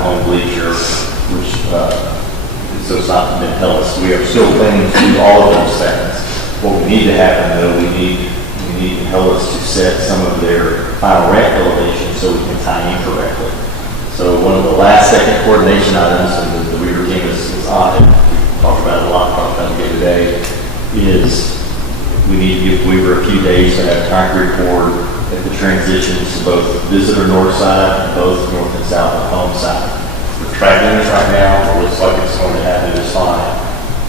the home bleacher, which, so it's not been hellish. We are still planning to do all of those things. What we need to happen though, we need hellish to set some of their final ramp elevation so we can tie in correctly. So one of the last second coordination items, and the Weaver team is on it, we talked about it a lot, talked about it again today, is we need to give Weaver a few days to have concrete poured at the transitions to both visitor north side and both north and south of home side. We're tracking this right now. It looks like it's going to happen just fine.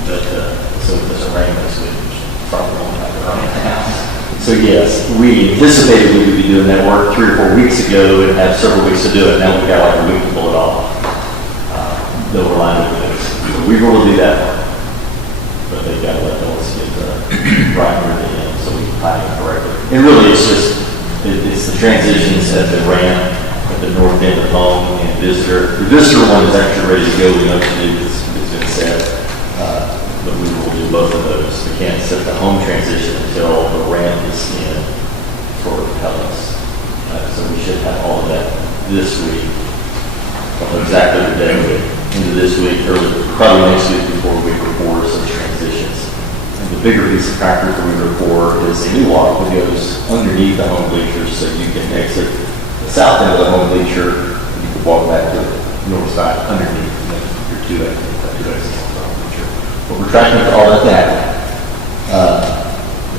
But so it doesn't rain this week, which probably won't happen right now. So yes, we anticipated we would be doing that work 3 or 4 weeks ago and have several weeks to do it. Now we've got like a week to pull it off. They'll rely on it. We will do that one. But they've got to let us get right near the end so we can tie it correctly. And really it's just, it's the transitions at the ramp at the north end of home and visitor. The visitor one is actually ready to go. We know what to do. It's been set. But we will do both of those. We can't set the home transition until the ramp is in for pellets. So we should have all of that this week. I don't know exactly the day, but into this week, early, probably next week before we report some transitions. And the bigger piece of concrete that we report is a new walk that goes underneath the home bleachers so you can exit the south end of the home bleacher and you can walk back to the north side underneath your two exits. But we're tracking for all that to happen.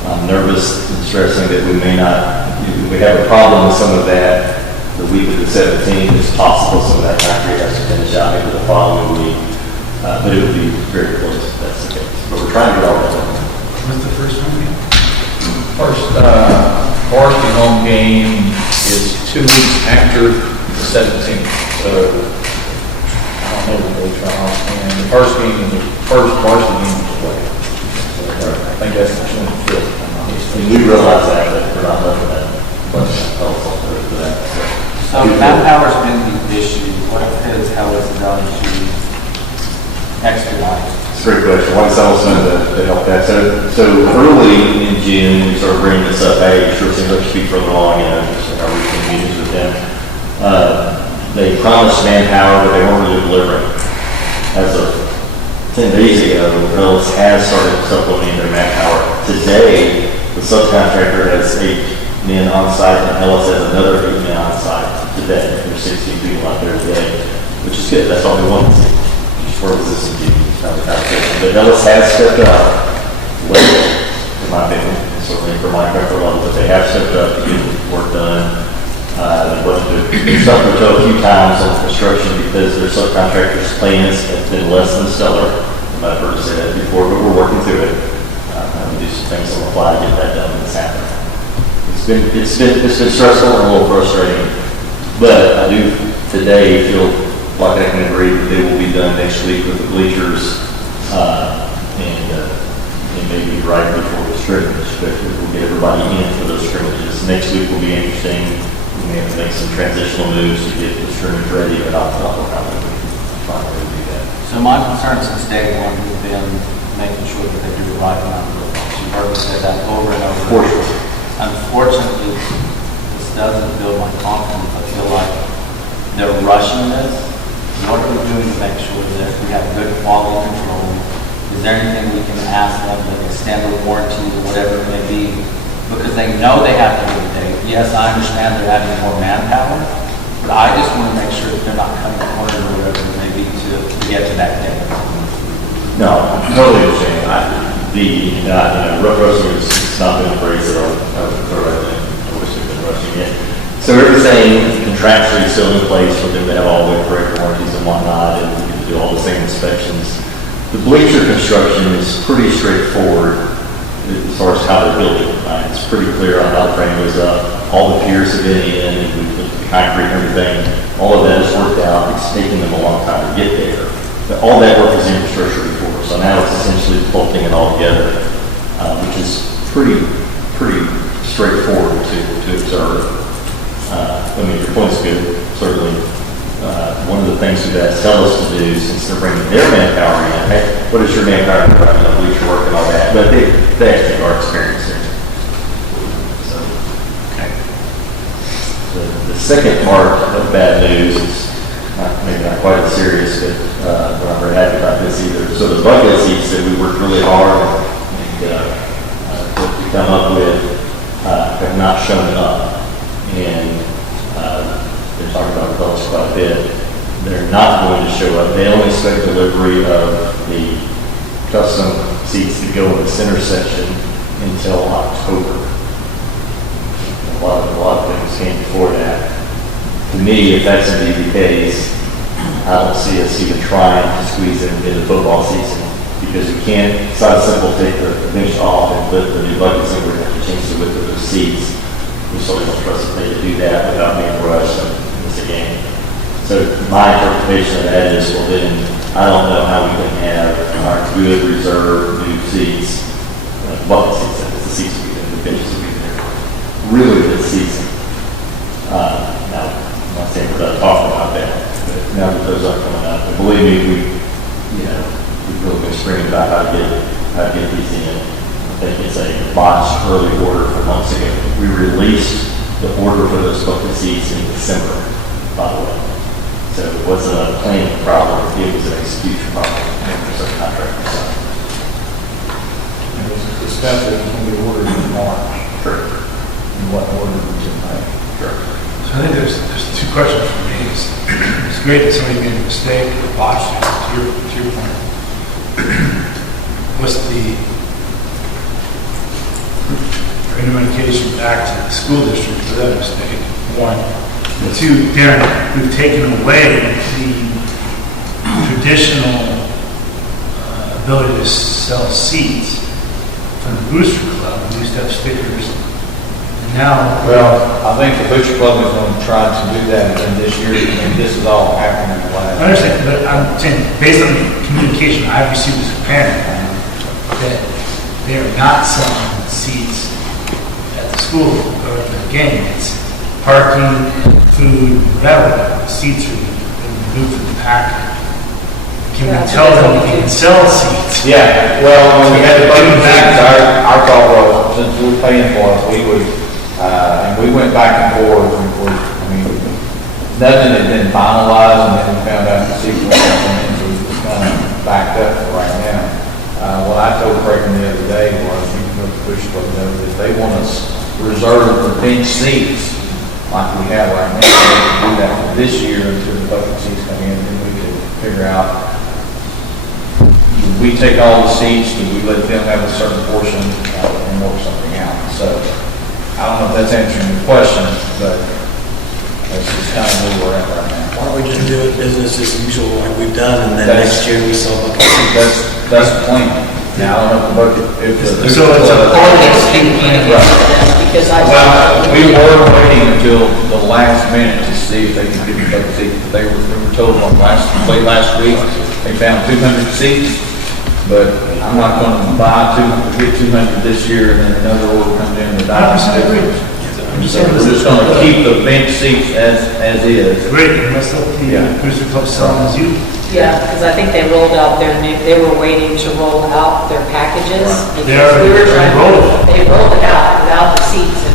I'm nervous and stressing that we may not, we have a problem with some of that the week of the 17th. It's possible some of that concrete has to finish out into the following week. But it would be very close if that's the case. But we're trying to get all that done. What's the first one again? First, varsity home game is 2 weeks after the 17th. So, I don't know the dates right offhand. The first game is the first varsity game to play. So, I think that's the 25th. And we realize that, but we're not looking at much helpful for that. So manpower's been the issue. What has Hellas done to expedite? It's a great question. One settlement to help that. So early in June, we started bringing this up. Hey, sure seems like speak further along, just in our weekend meetings with them. They promised manpower, but they weren't really delivering. As of 10 days ago, Hellas has started supplementing their manpower. Today, the subcontractor has 8 men on site, and Hellas has another 8 men on site today. There's 16 people out there today, which is good. That's all we want to see. Just for resistant people. But Hellas has stepped up late, in my opinion, certainly for my comfort level, but they have stepped up to get work done. They've suffered a few times on construction because their subcontractors' plans have been less than stellar. I've heard say that before, but we're working through it. We do some things on the fly to get that done, and it's happening. It's been stressful and a little frustrating, but I do today feel like I can agree that they will be done next week with the bleachers, and maybe right before the scrimmage, but we'll get everybody in for those scrimmages. Next week will be interesting. We may have to make some transitional moves to get the scrimmage ready, but I'll talk about how we finally do that. So my concern since day one has been making sure that they do the right number of things. You've heard me say that over and over. For sure. Unfortunately, this doesn't build my confidence. I feel like they're rushing this. What are we doing to make sure that we have good quality control? Is there anything we can ask them, like extended warranties or whatever it may be? Because they know they have to do the date. Yes, I understand they're adding more manpower, but I just want to make sure that they're not cutting the corner or whatever it may be to get to that date. No, I totally understand. Rushing is not been a phrase that I would throw out there. I wish they'd been rushing it. So everything contractually is still in place for them to have all the correct warranties and whatnot, and we get to do all the same inspections. The bleacher construction is pretty straightforward as far as how they're building it. Right? It's pretty clear on how the frame goes up. All the piers have been in, and we put the concrete and everything. All of that is worked out. It's taken them a long time to get there. But all that work is infrastructure before, so now it's essentially bolting it all together, which is pretty straightforward to observe. Your point's good, certainly. One of the things that tell us to do, since they're bringing their manpower in, hey, what is your manpower? Bleacher work and all that, but they actually are experiencing it. So, okay. The second part of bad news is maybe not quite that we're not very happy about this either. So the bucket seats that we worked really hard to come up with have not shown up. And they're talking about results quite a bit. They're not going to show up. They only expect delivery of the custom seats to go in the center section until October. A lot of things came before that. To me, if that's indeed the case, I don't see us even trying to squeeze it into the football season, because we can't, it's not simple, take the bench off and put the new buckets in. We're going to have to change the width of those seats. We certainly don't trust that they can do that without being rushed and miss a game. So my interpretation of that is, well then, I don't know how we can have our good reserve new seats, bucket seats, that's the seats we get, the benches we get, really good season. Now, I'm not saying we're not talking about that, but now that those are coming up, and believe me, we've really been screaming about how to get these in. I think it's a botched early order from months ago. We released the order for those bucket seats in December, by the way. So it wasn't a planning problem, it was an execution problem. There's a contract side. It was discussed that it can be ordered in March. Sure. In what order we can make. Sure. So I think there's two questions for me. It's great that somebody made a mistake or botched it, to your point. What's the communication back to the school district for that mistake? One. Two, Darren, we've taken away the traditional ability to sell seats from the Booster Club. We used to have stickers. And now, Well, I think the Butcher Club is going to try to do that again this year, and this is all happening in the last. I understand, but I'm saying, based on the communication I've received as a parent, that they are not selling seats at the school or at the game. It's parking and food, whatever, the seats are removed from the package. Can we tell them we can sell seats? Yeah, well, when we had the budget back, our thought was, since we're paying for it, we would, and we went back and forth, nothing had been finalized, and then we found out the seats were coming in, so we just kind of backed up for right now. What I told Creighton the other day was, you can go to the Butcher Club, if they want us reserve the bench seats, like we have right now, we can do that for this year until the bucket seats come in, and we can figure out, do we take all the seats, do we let them have a certain portion, and work something out? So, I don't know if that's answering your question, but that's just kind of where we're at right now. Why don't we just do it business as usual like we've done, and then next year we sell bucket seats? That's the plan. Now, I don't know if the bucket, if the. So it's a part of the state plan. Right. Because Well, we were waiting until the last minute to see if they could get the bucket seats. They were told on late last week, they found 200 seats, but I'm not going to get 200 this year, and then another order comes in with I agree. So we're just going to keep the bench seats as is. Great, and let's let the Booster Club sell them as you. Yeah, because I think they rolled out they were waiting to roll out their packages. They already- We were trying- they rolled it. They rolled it out without the seats and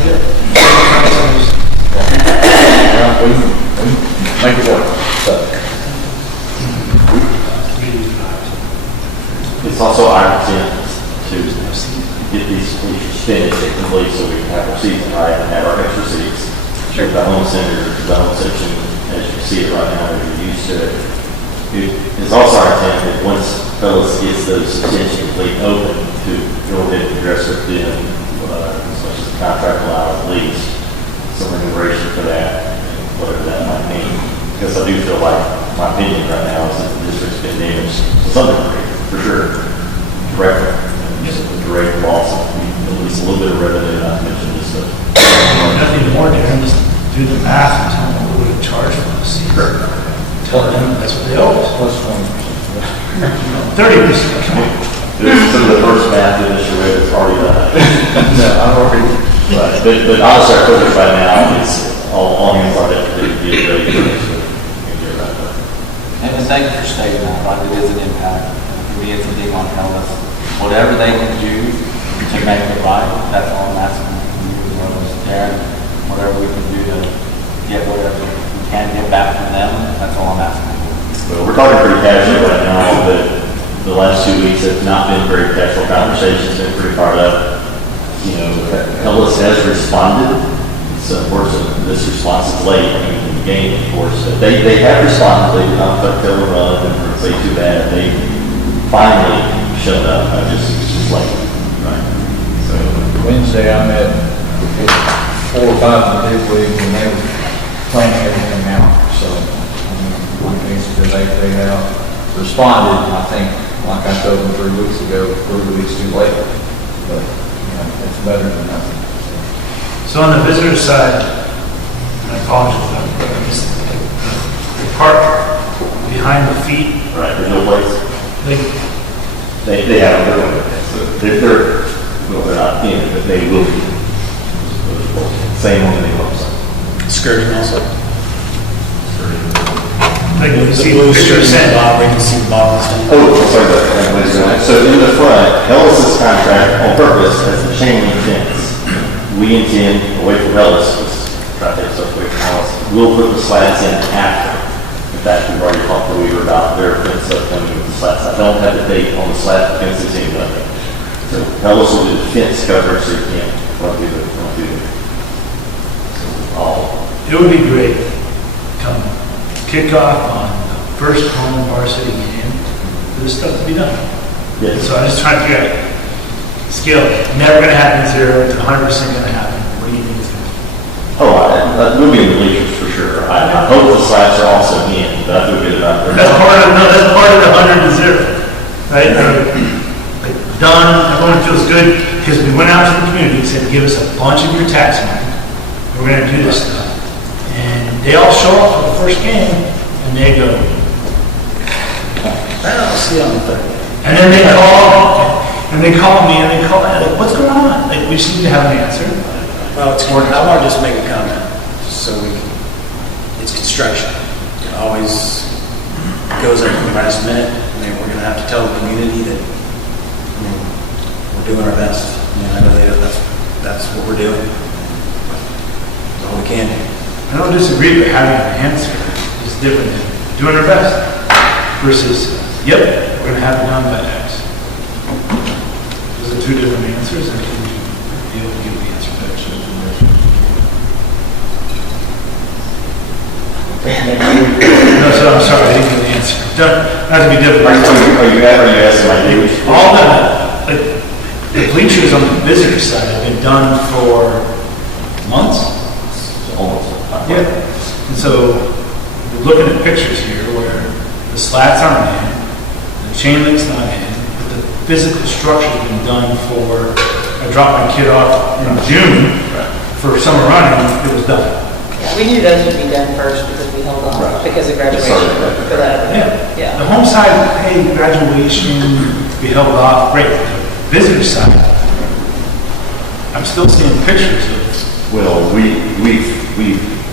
Yeah, we make it work. So, It's also our intent to get these bleachers finished and complete so we can have our season right and have our extra seats. Sure. The home center, the home section, as you see it right now, we're used to it. It's also our intent that once Fellas gets those substantially complete open, to go ahead and address it then, as much as the contract allows at least, some remuneration for that, whatever that might mean. Because I do feel like, my opinion right now is that the district's been damaged to some degree, for sure, directly. Just a direct loss of at least a little bit of revenue, not to mention just the. Nothing more, Darren, just do the math and tell them what we would charge for the seats. Tell them that's what they owe us. plus 20%. 30%, come on. Some of the first math in this year is already done. No, I've already. But honestly, our focus right now is all hands on deck to get ready for this. And thank you for stating that, like it is an impact. For me, it's a thing on Hellas. Whatever they can do to make it right, that's all I'm asking from you, as well as Darren. Whatever we can do to get whatever we can get back from them, that's all I'm asking for. Well, we're talking pretty casual right now, but the last 2 weeks have not been very casual conversations, been pretty fired up. You know, Ellis has responded. It's unfortunate this response is late, I mean, in the game, of course, but they have responded. They did not put Taylor run and say too bad. They finally showed up. It's just late, right? So Wednesday, I met with 4 or 5 of the big leagues, and they were planning everything out, so, basically, they have responded, I think, like I told them 3 weeks ago, 3 weeks too late, but, it's better than nothing. So on the visitor side, and I apologize, the park behind the feet, right, there's no place. they They have their own. So they're not in, but they will be. Same on the website. Skirting also. like you The see blue picture skirting sent. bob, we can see the bottom stand. Oh, sorry about that. So in the front, Ellis's contract on purpose has the chain link fence. We intend, away from Ellis, try to take stuff away from Ellis, we'll put the slats in after. In fact, we've already talked to Weaver about their fence upcoming with the slats. I don't have the date on the slat, the fence is in nothing. So Ellis will do the fence coverage so you can't run through the. So all. It would be great, come kickoff on the first home varsity game, for this stuff to be done. Yes. So I'm just trying to figure out, scale, never gonna happen 0 to 100% gonna happen. What do you think is gonna happen? Oh, we'll be in the bleachers for sure. I hope the slats are also in, but I feel good about it. That's part of the 100 to 0, right? Like, done, everyone feels good, because we went out to the community and said, give us a bunch of your tax money. We're gonna do this stuff. And they all show up for the first game, and they go, I don't see on the third. and then they call me, and they call, like, what's going on? Like, we just need to have an answer. Well, it's, I want to just make a comment, just so we, it's construction. It always goes up at the last minute. I mean, we're going to have to tell the community that, I mean, we're doing our best. I mean, I know that's what we're doing. That's all we can do. I don't disagree, but having an answer is different than doing our best versus, yep, we're gonna have it done by X. Those are two different answers, and can you be able to give the answer back to the commission? No, so I'm sorry, I didn't get the answer. Not to be difficult. Are you asking my dude? All the bleachers on the visitor side have been done for months. Almost. Yeah, and so we're looking at pictures here where the slats aren't in, the chain link's not in, but the physical structure's been done for, I dropped my kid off in June for summer running, it was done. Yeah, we knew those would be done first because we held on, Right. because of graduation Sorry. for that. The Yeah. home side, hey, graduation, we held off, great. The visitor side, I'm still seeing pictures of, Well, we've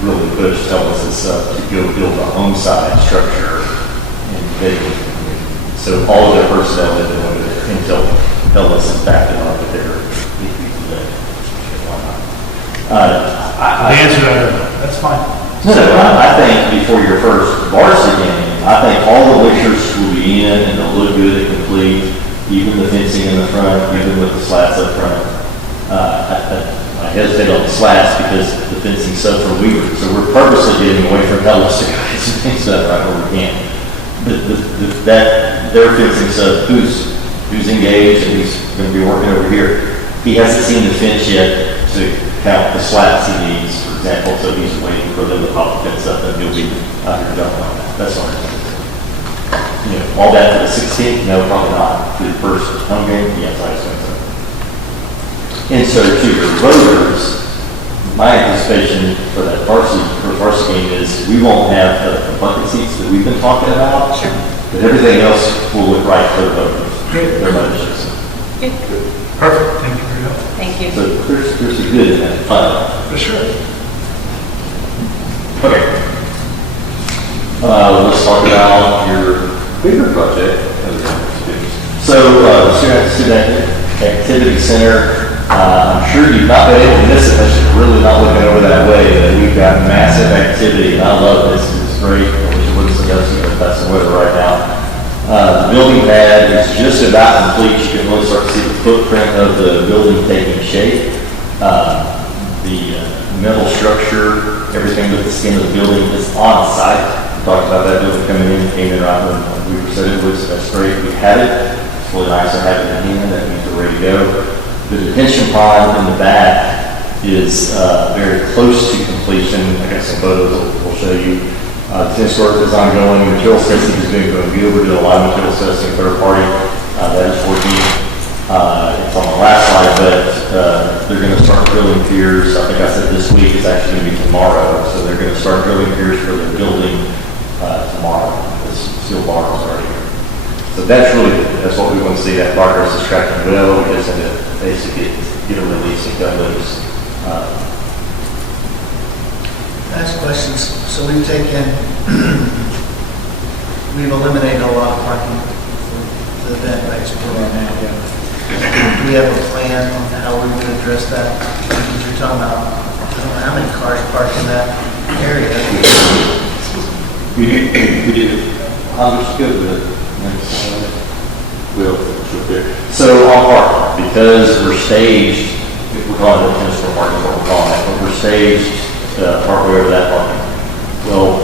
really pushed Ellis's up to go build a home side structure and so all of their personnel that they wanted there until Ellis is back in on with their the answer, I don't know, that's fine. So I think before your first varsity game, I think all the bleachers will be in and they'll look good and complete, even the fencing in the front, even with the slats up front. I hesitate on the slats because the fencing's so for Weaver, so we're purposely getting away from Ellis to get some things done right where we can. Their fencing sub, who's engaged and who's going to be working over here, he hasn't seen the fence yet to count the slats he needs, for example, so he's waiting for them to pop the fence up and he'll be out here jumping on that. That's all I'm saying. You know, all that for the 16th? No, probably not. For the first home game? Yes, I assume so. And so to your voters, my anticipation for that varsity game is we won't have the bucket seats that we've been talking about. Sure. But everything else will look right for the voters. Great. Their mothers. Perfect, thank you for your help. Thank you. So there's a good in that fun. For sure. Okay. Let's talk about your bigger project. So, student activity center. I'm sure you've not been able to miss it unless you're really not looking over that way. But we've got massive activity, and I love this. It's great. I wish it wasn't so but that's the weather right now. building pad is just about complete. You can really start to see the footprint of the building taking shape. The metal structure, everything with the skin of the building is on site. We talked about that building coming in, came in right when we were said it was, that's great. We had it. It's really nice to have it in hand. That means we're ready to go. The detention pond in the back is very close to completion. I got some photos we'll show you. Tennis court is ongoing. Material testing is being good. We're doing a lot of material testing, third party. That is working. It's on the last slide, but they're going to start drilling piers. I think I said this week. It's actually going to be tomorrow. So they're going to start drilling piers for the building tomorrow. This steel bar is already here. So that's what we want to see. That progress is tracking well. We just had to basically get a release and cut loose. Last questions. So we've eliminated a lot of parking for the event-based program now. Do we have a plan on how we're going to address that? Because you're talking about, I don't know how many cars parked in that area. We do. How much good with it? We'll there. So on parking, because we're staged, if we're calling it tennis court parking, what we're calling it, but we're staged partway over that parking. Well,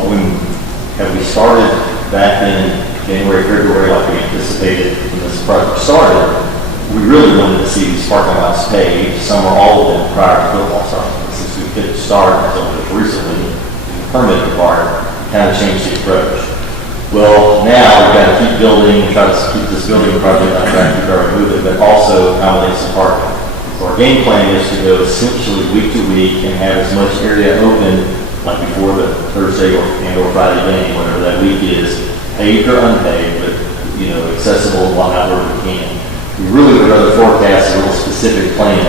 have we started back in January, February, like we anticipated when this project started? We really wanted to see these parking lots paved, some or all of them prior to football starting. Since we couldn't start until recently, the permitting part kind of changed the approach. Well, now we've got to keep building, try to keep this building project on track, keep our moving, but also accommodate some parking. So our game plan is to go essentially week to week and have as much area open, like before the Thursday or Friday game, whatever that week is, paved or unpaved, but accessible and whatnot where we can. We really would rather forecast a real specific plan.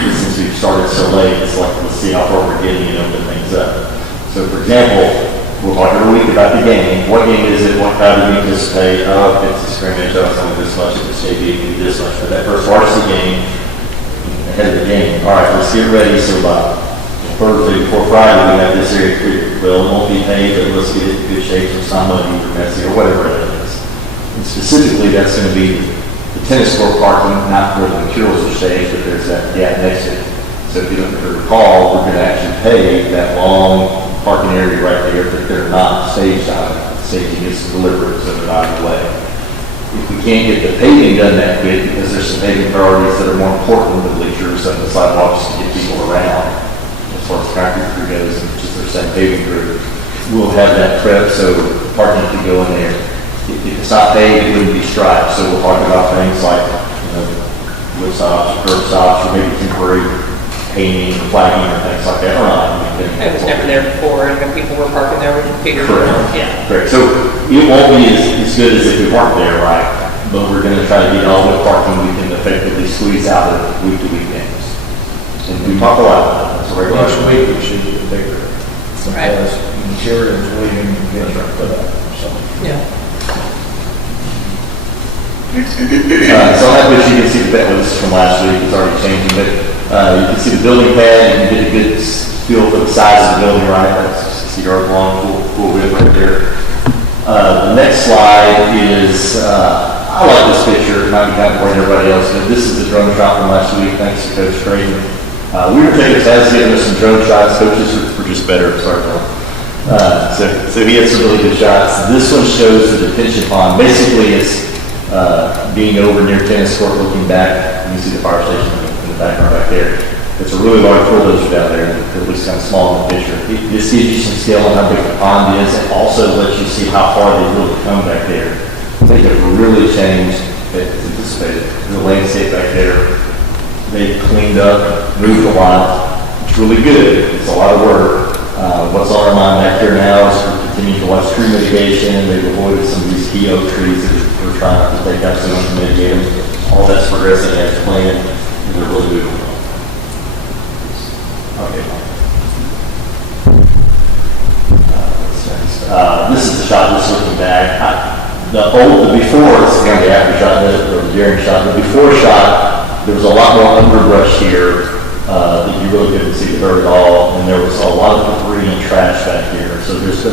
Since we've started so late, it's like, let's see how far we're getting and open things up. So for example, we'll talk every week about the game. What game is it? What crowd do we anticipate? Oh, if it's a scrimmage, oh, it's only this much. If it's JV, it can be this much. But that first varsity game, ahead of the game, all right, let's get ready. So by Thursday before Friday, we have this area clear. Well, it won't be paved, but let's get it in good shape or somebody or messy or whatever it is. And specifically, that's going to be the tennis court parking, not where the materials are staged, but there's that gap next to it. So if you don't recall, we're going to actually pave that long parking area right there, but they're not staged on it. Staging is deliberate, so they're not in the way. If we can't get the paving done that quick, because there's some paving priorities that are more important than bleachers and the sidewalks to get people around, as far as concrete crew goes, and just their same paving crew, we'll have that prep so parking can go in there. If it's not paved, it wouldn't be striped. So we'll talk about things like, wood stops, curb stops, or maybe temporary painting, flagging, or things like that. Or not. It was never there before, and when people were parking there, we figured, Correct. yeah. Correct. So it won't be as good as if we weren't there, right? But we're going to try to get all the parking we can effectively squeeze out of week-to-week games. And we talk a lot about that. So regular Each week we should get bigger. Right. Because materials we can get put up, so. Yeah. So on that picture, you can see that was from last week. It's already changing, but you can see the building pad. You can get a good feel for the size of the building, right? That's 60 yards long, full width right there. The next slide is, I like this picture. It might be kind of boring to everybody else, but this is the drone shot from last week. Thanks to Coach Creighton. We were taking tests, giving us some drone shots. Coaches were just better. Sorry, Bill. So he had some really good shots. This one shows the detention pond. Basically, it's being over near tennis court, looking back. You can see the fire station in the background back there. It's a really large bulldozer down there. It looks kind of small in the picture. This gives you some scale on how big the pond is, and also lets you see how far they've really come back there. They have really changed, as anticipated, the landscape back there. They've cleaned up, moved a lot. It's really good. It's a lot of work. What's on our mind back here now is we're continuing to watch tree mitigation. They've avoided some of these key oak trees that we're trying not to take out so we can mitigate them. All that's progressing as planned, and they're really moving well. Okay. This is the shot just looking back. The before, this is kind of the after shot, or the during shot. The before shot, there was a lot more underbrush here that you really couldn't see the dirt at all, and there was a lot of debris and trash back here. So there's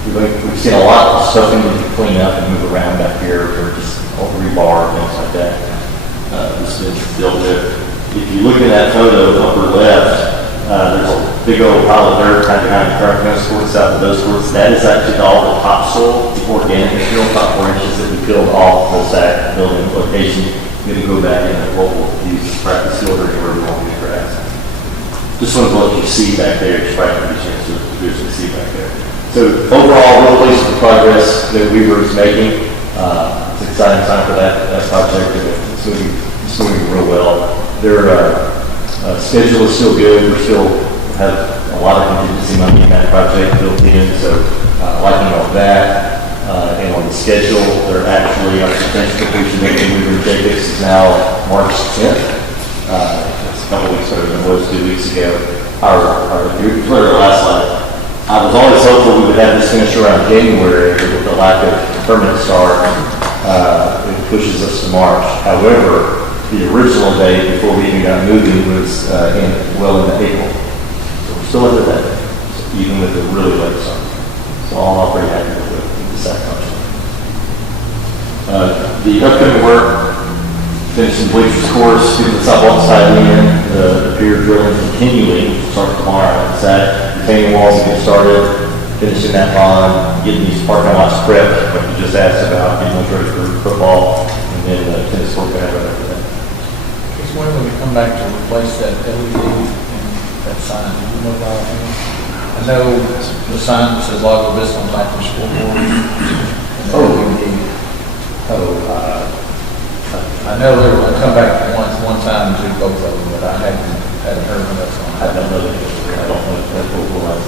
We've seen a lot of stuff we need to clean up and move around back here, or just rebar, things like that. This has been dealt with. If you look at that photo, upper left, there's a big old pile of dirt kind of behind the current tennis courts, south of those courts. That is actually all the topsoil, the organic material, top 4 inches that we peeled off the SAC building location. We're going to go back in and what we'll use to practice field or wherever we want to use grass. Just want to let you see back there, just right for the chance to do some see back there. So overall, real pleased with the progress that Weaver is making. It's an exciting time for that project, and it's moving real well. Their schedule is still good. We still have a lot of contingency money in that project built in, so liking all that. And on the schedule, they're actually, our substantial completion date in Weaver Jacobs is now March 10th. It's a couple weeks better than it was 2 weeks ago. If you look at our last slide, I was always hopeful we would have this finished around January, but with the lack of permanent start, it pushes us to March. However, the original date before we even got moving was well into April. So we're still under that, even with the really late start. So all I'm pretty happy with the second project. The upcoming work, finishing bleachers course, getting the sidewalk side in, the pier drilling continuing, start tomorrow. It's that retaining walls to get started, finishing that bond, getting these parking lots prepped, like you just asked about, getting those ready for football, and then tennis court right after that. Just when we come back to replace that LED and that sign, do you know about it? I know the sign that says Lago Vista on top of the scoreboard. I know they were going to come back one time and do both of them, but I hadn't heard of that song. I don't know that, I don't know if that's what we'll have.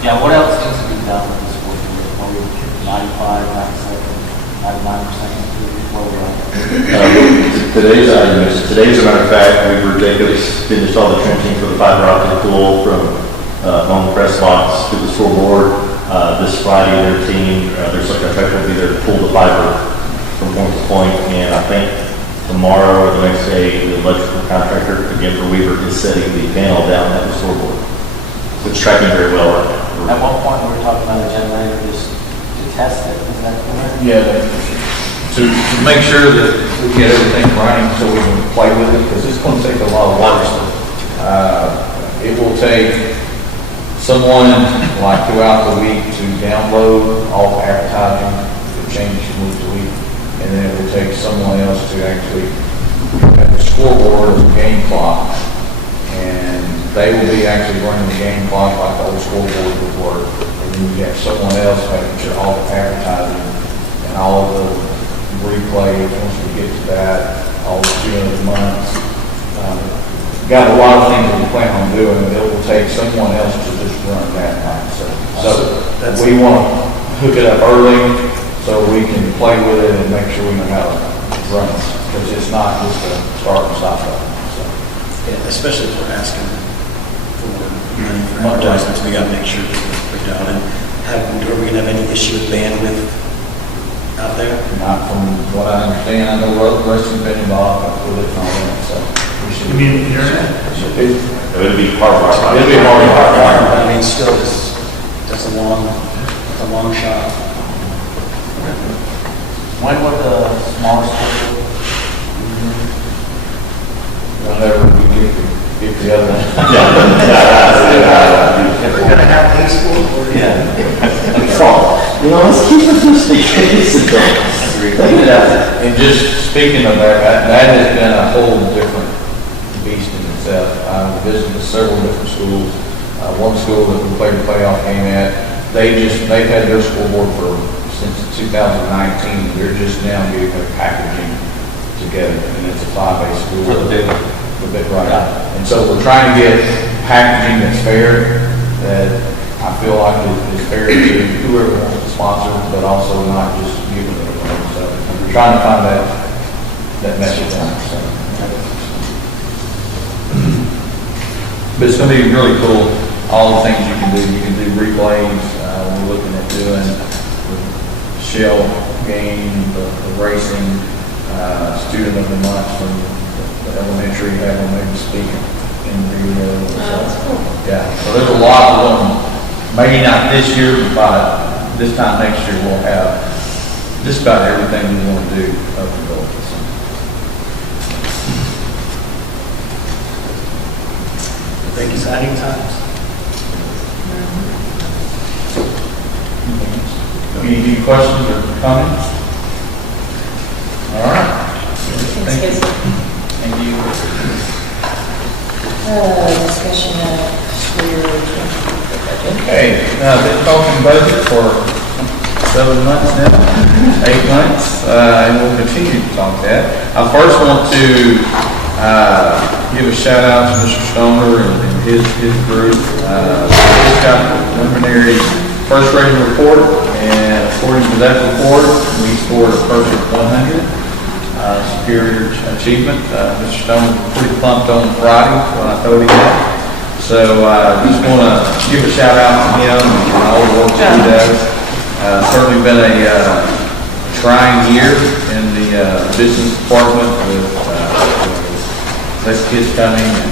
Yeah, what else needs to be done with this work? Are we 95, 97, 99% complete? Where we're at? Today's item is, today's a matter of fact, Weaver Jacobs finished all the trenching for the fiber optic pool from on the press box to the scoreboard. This Friday, their team, their subcontractor will be there to pull the fiber from point to point, and I think tomorrow or the next day, the electrical contractor, again for Weaver, is setting the panel down at the scoreboard. So it's tracking very well right now. At one point, we were talking about a generator just to test it, is that correct? Yeah, to make sure that we get everything running so we can play with it, because it's going to take a lot of water. It will take someone like throughout the week to download all the advertising, to change from week to week, and then it will take someone else to actually have the scoreboard or the game clock, and they will be actually running the game clock like the old scoreboard would work. And then you have someone else making sure all the advertising and all of the replays, once we get to that, all the 200 months. Got a lot of things that we plan on doing, and it will take someone else to just run that night. So we want to hook it up early so we can play with it and make sure we know how to run it, because it's not just a start and stop button. So. Yeah, especially if we're asking for money for advertisements, we got to make sure that it's picked out. And are we going to have any issue with bandwidth out there? Not from what I understand. I know Rusty's been involved with it and all that, so we should. You mean the internet? Should be. It would be part of our project. It'll be part of our project. But I mean, still, that's a long shot. When would the smaller school? Whenever we get the other one. We're gonna have a school board. Yeah. You know, let's keep it just the case and think it out. And just speaking of that has been a whole different beast in itself. I've visited several different schools. One school that we played a playoff game at, they've had their scoreboard since 2019. They're just now getting their packaging together, and it's a 5A school. For the big one. The big right. And so we're trying to get packaging that's fair, that I feel like is fair to whoever wants to sponsor, but also not just giving it away. So we're trying to find that message out. So. But it's going to be really cool. All the things you can do. You can do replays. We're looking at doing the shell game, the racing, student of the month from the elementary, have them maybe speak in video. Oh, that's cool. Yeah, so there's a lot of them maybe not this year, but by this time next year, we'll have just about everything we want to do up and going. Big exciting times. Any questions or comments? All right. Thanks, Casey. Thank you. Discussion of school 2023 budget. Okay, been talking budget for 7 months now, 8 months, and we'll continue to talk that. I first want to give a shout out to Mr. Stoner and his group. Just got the preliminary first rating report, and according to that report, we scored a perfect 100, superior achievement. Mr. Stoner was pretty pumped on Friday when I told him that. So just want to give a shout out to him and all the work that he does. Certainly been a trying year in the business department with less kids coming and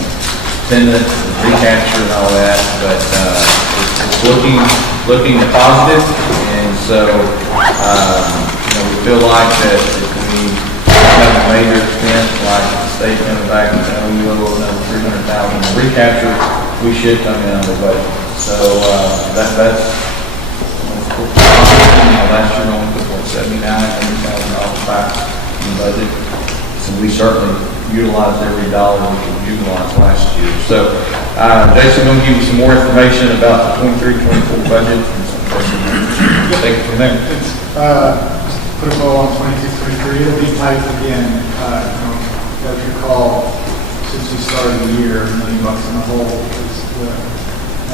attendance and recapture and all that, but it's looking positive, and so we feel like that if we have a major expense like the state coming back and saying we owe another $300,000 in recapture, we should come in under budget. So that's last year only put $79,000 back in the budget, so we certainly utilized every dollar we could utilize last year. So, Jason, going to give you some more information about the 23-24 budget and some questions. Take it from there. Just put a bow on 22-23. It'll be tight again. As you recall, since we started the year, $1 million in the hole is the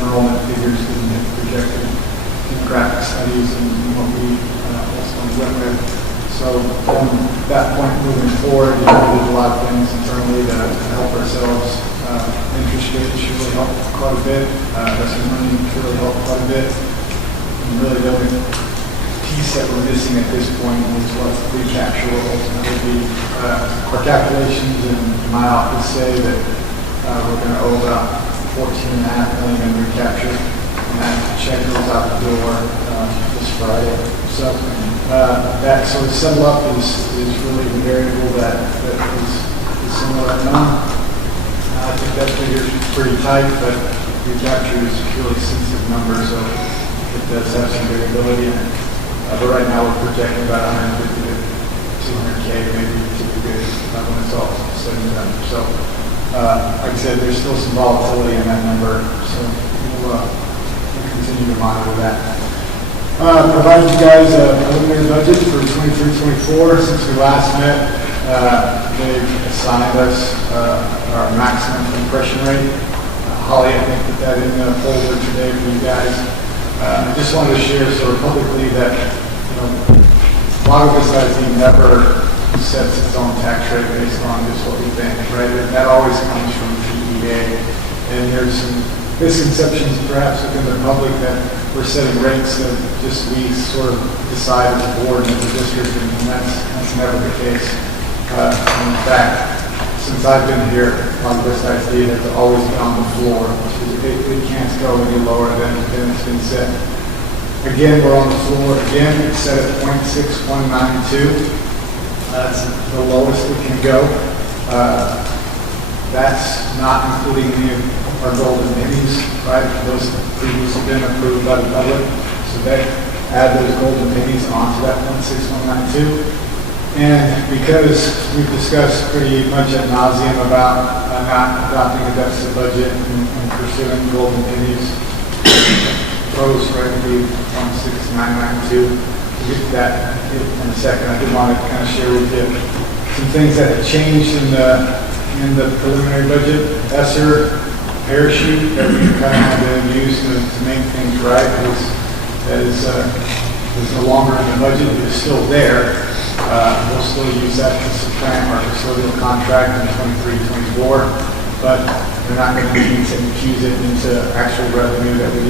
enrollment figures didn't get projected in graphic studies and what we also went with. So from that point moving forward, we did a lot of things internally to help ourselves. Interest rates should really help quite a bit. Investment money should really help quite a bit. And really the only piece that we're missing at this point is what recapture will ultimately be. Our calculations in my office say that we're going to owe about $14.5 million in recapture. And that check goes out the door this Friday. So that sort of settle up is really the variable that is somewhat unknown. I think that figure is pretty tight, but recapture is a really sensitive number, so it does have some variability in it. But right now we're projecting about 150 to 200K maybe to be good when it's all said and done. So like I said, there's still some volatility in that number, so we'll continue to monitor that. Provided you guys a preliminary budget for 23-24. Since we last met, they've assigned us our maximum compression rate. Holly, I think, put that in the folder today for you guys. I just wanted to share sort of publicly that, Lago Vista ISD never sets its own tax rate based on just what we think, right? That always comes from PEA. And there's some misconceptions perhaps within the public that we're setting rates that just we sort of decide as a board and as a district, and that's never the case. In fact, since I've been here, Lago Vista ISD has always been on the floor. It can't go any lower than it's been set. Again, we're on the floor. Again, it's set at 0.6192. That's the lowest we can go. That's not including any of our golden pennies, right? Those previously been approved by the public. So they add those golden pennies onto that 0.6192. And because we've discussed pretty much ad nauseum about not adopting a deficit budget and pursuing golden pennies, proposed right to be 16992. We'll get to that in a second. I did want to kind of share with you some things that have changed in the preliminary budget. ESSER parachute that we kind of had to use to make things right is no longer in the budget. It is still there. We'll still use that to supplant our custodial contract in 23-24, but we're not going to need to infuse it into actual revenue that we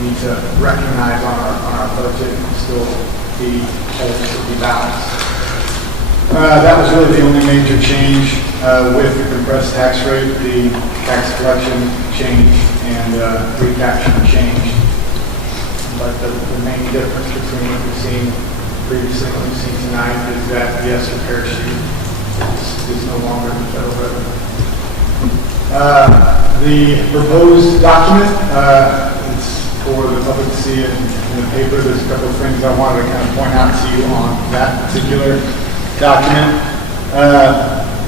need to recognize on our budget and still be whole, still be balanced. That was really the only major change with the compressed tax rate. The tax collection changed and recapture changed. But the main difference between what we've seen previously and what we've seen tonight is that, yes, a parachute is no longer in federal revenue. The proposed document, it's for the public to see in the paper. There's a couple of things I wanted to kind of point out to you on that particular document.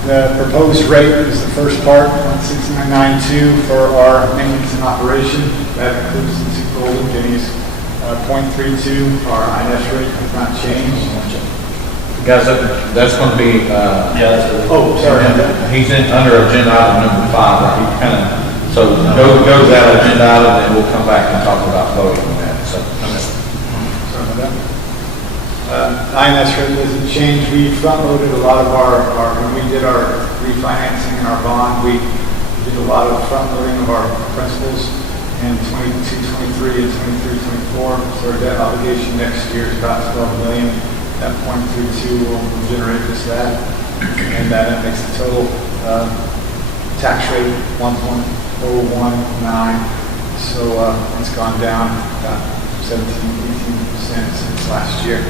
The proposed rate is the first part, 16992 for our maintenance and operation. That includes the two golden guineas. 0.32, our INS rate has not changed. Guys, that's going to be, Oh, sorry. he's in, under agenda item number 5, right? He kind of, so go to that agenda item, and we'll come back and talk about voting on that, so. Sorry about that. INS rate doesn't change. We front-loaded a lot of when we did our refinancing and our bond, we did a lot of front-loading of our principals in 22, 23, and 23, 24. So our debt obligation next year is about $12 million. That 0.32 will generate just that. And that makes the total tax rate 1.019. So it's gone down about 17, 18% since last year.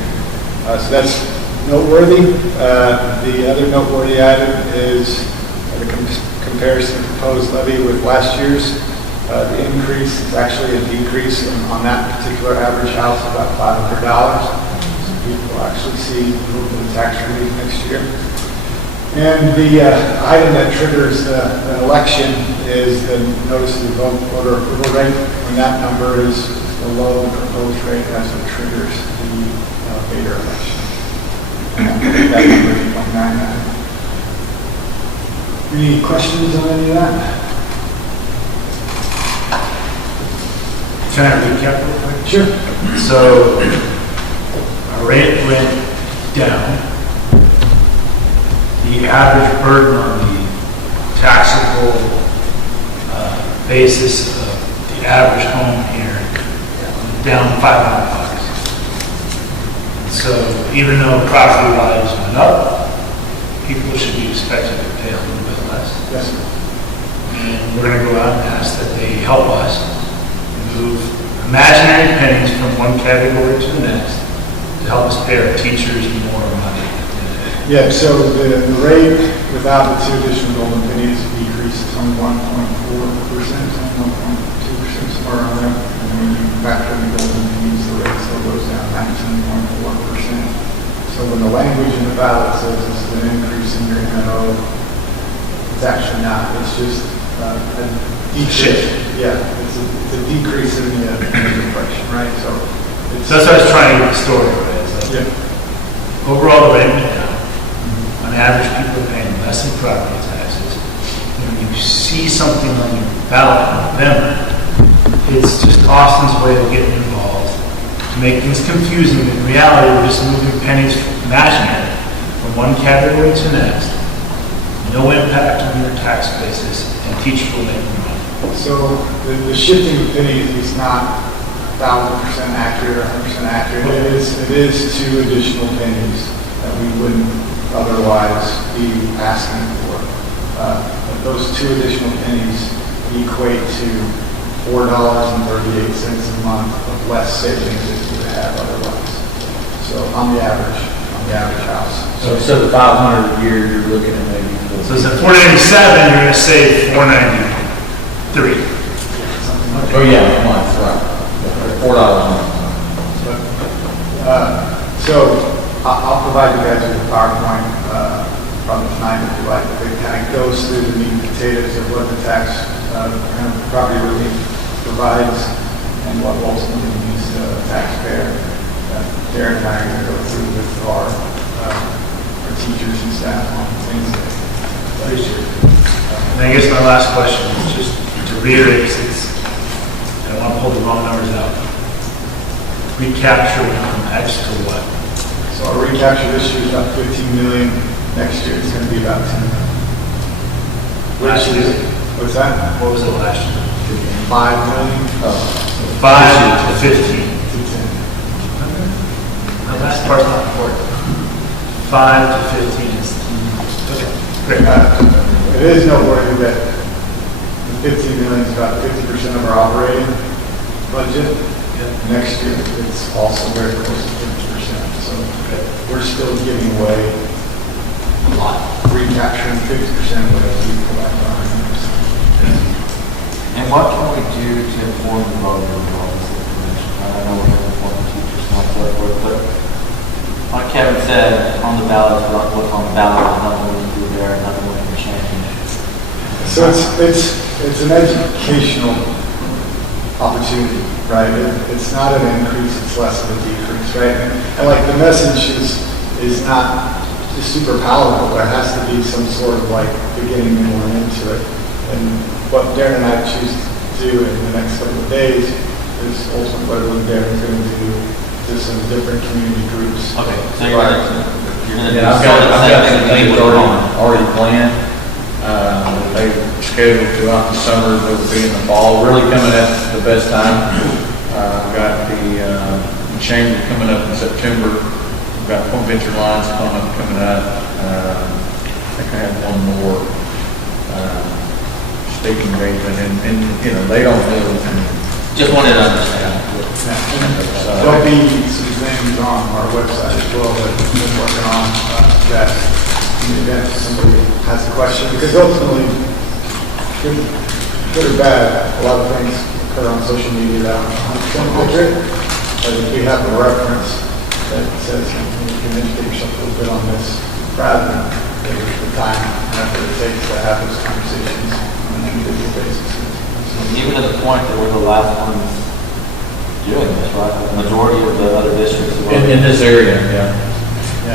So that's noteworthy. The other noteworthy item is the comparison of proposed levy with last year's. The increase is actually a decrease on that particular average house of about $500. So people will actually see a little bit of tax relief next year. And the item that triggers an election is the notice of voter approval rate. When that number is below the proposed rate, that's what triggers the Vader election. That number is 0.99. Any questions on any of that? Can I recap real quick? Sure. So, our rate went down. The average burden on the taxable basis of the average home here went down $500. So, even though property values went up, people should be expected to pay a little bit less. Yes. And we're going to go out and ask that they help us move imaginary pennies from one category to the next to help us pay our teachers more money. Yeah, so the rate without the two additional golden pennies decreased 21.4%, 21.2%, somewhere around there. And when you factor in the golden pennies, the rate still goes down 19.4%. So when the language in the ballot says it's an increase in your M&O, it's actually not. It's just a decrease. Yeah, it's a decrease in the inflation, right? So that's what I was trying to get the story right. It's like, overall, the rate went down. On average, people are paying less in property taxes. When you see something on your ballot in November, it's just Austin's way of getting involved to make things confusing. In reality, we're just moving pennies imaginary from one category to the next. No impact on your tax basis, and teachers will make more money. So the shifting of pennies is not 1,000% accurate or 100% accurate. It is two additional pennies that we wouldn't otherwise be asking for. But those two additional pennies equate to $4.38 a month of less savings if you would have otherwise. So on the average house. So instead of 500 a year, you're looking at maybe So it's at $497, you're going to save $493. Something like Oh, yeah, a month, right. $4 a month. So I'll provide you guys with a PowerPoint from tonight if you like. It kind of goes through the meat and potatoes of what the tax kind of property relief provides and what ultimately means to a taxpayer. Darren and I are going to go through with our teachers and staff on things that And I guess my last question is just to reiterate, since I don't want to pull the wrong numbers out. Recapture from X to what? So our recapture this year is about 15 million. Next year it's going to be about 10 million. Last year? What's that? What was it last year? 5 million. So 5 to 15. To 10. The last part's not important. 5 to 15 is, okay, great. It is noteworthy that the 15 million is about 50% of our operating budget. Next year, it's also very close to 50%. So we're still giving away a lot, recapturing 50% of what we collect on 100%. And what can we do to inform the voter of all this information? I know we're going to inform the teachers and so forth, but like Kevin said, on the ballot, what's on the ballot, nothing we can do there, nothing we can change. So it's an educational opportunity, right? It's not an increase, it's less of a decrease, right? And like the message is not just super palatable. There has to be some sort of like beginning and more into it. And what Darren and I choose to do in the next couple of days is ultimately what Darren's going to do to some different community groups. Okay, so you're gonna Yeah, I've got some things already planned. They've scheduled throughout the summer, they will be in the fall, really coming at the best time. I've got the chamber coming up in September. We've got Point Venture Lines coming up. I think I have one more speaking engagement, and you know, they don't really. just wanted to understand. There'll be some things on our website as well that we've been working on that in the event somebody has a question, because ultimately, good or bad, a lot of things occur on social media that aren't 100% accurate. But if we have a reference that says you can educate yourself a little bit on this, rather than take the time and effort it takes to have those conversations on an individual basis. Even to the point that we're the last ones doing this, right? The majority of the other districts. In this area, yeah.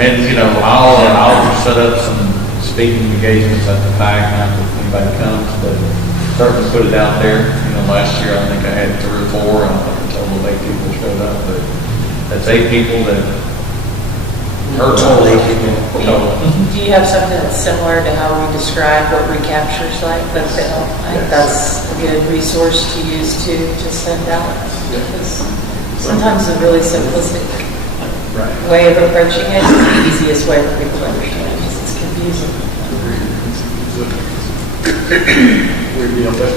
And, you know, I'll set up some speaking engagements at the PAC, not that anybody comes, but certainly put it out there. You know, last year I think I had 3 or 4, and I think a total of 8 people showed up, but that's 8 people that heard about it. Total. Do you have something that's similar to how we describe what recapture's like? I think that's a good resource to use too, to send out. Because sometimes a really simplistic way of approaching it is the easiest way for people to understand, because it's confusing.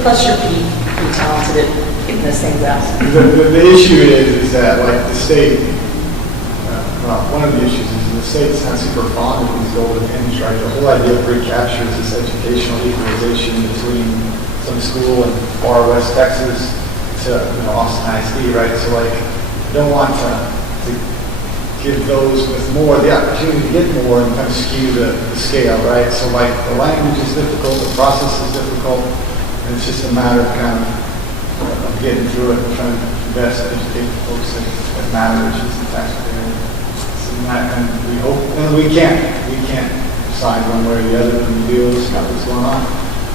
Plus you're pretty talented at getting those things out. The issue is that like the state, one of the issues is the state's not super fond of these golden ends, right? The whole idea of recapture is this educational equalization between some school in far West Texas to Austin ISD, right? So like, you don't want to give those with more the opportunity to get more and kind of skew the scale, right? So like the language is difficult, the process is difficult, and it's just a matter of kind of getting through it and trying to best educate the folks that matter, which is the taxpayer. And we hope, and we can't decide one way or the other when we deal with what's going on.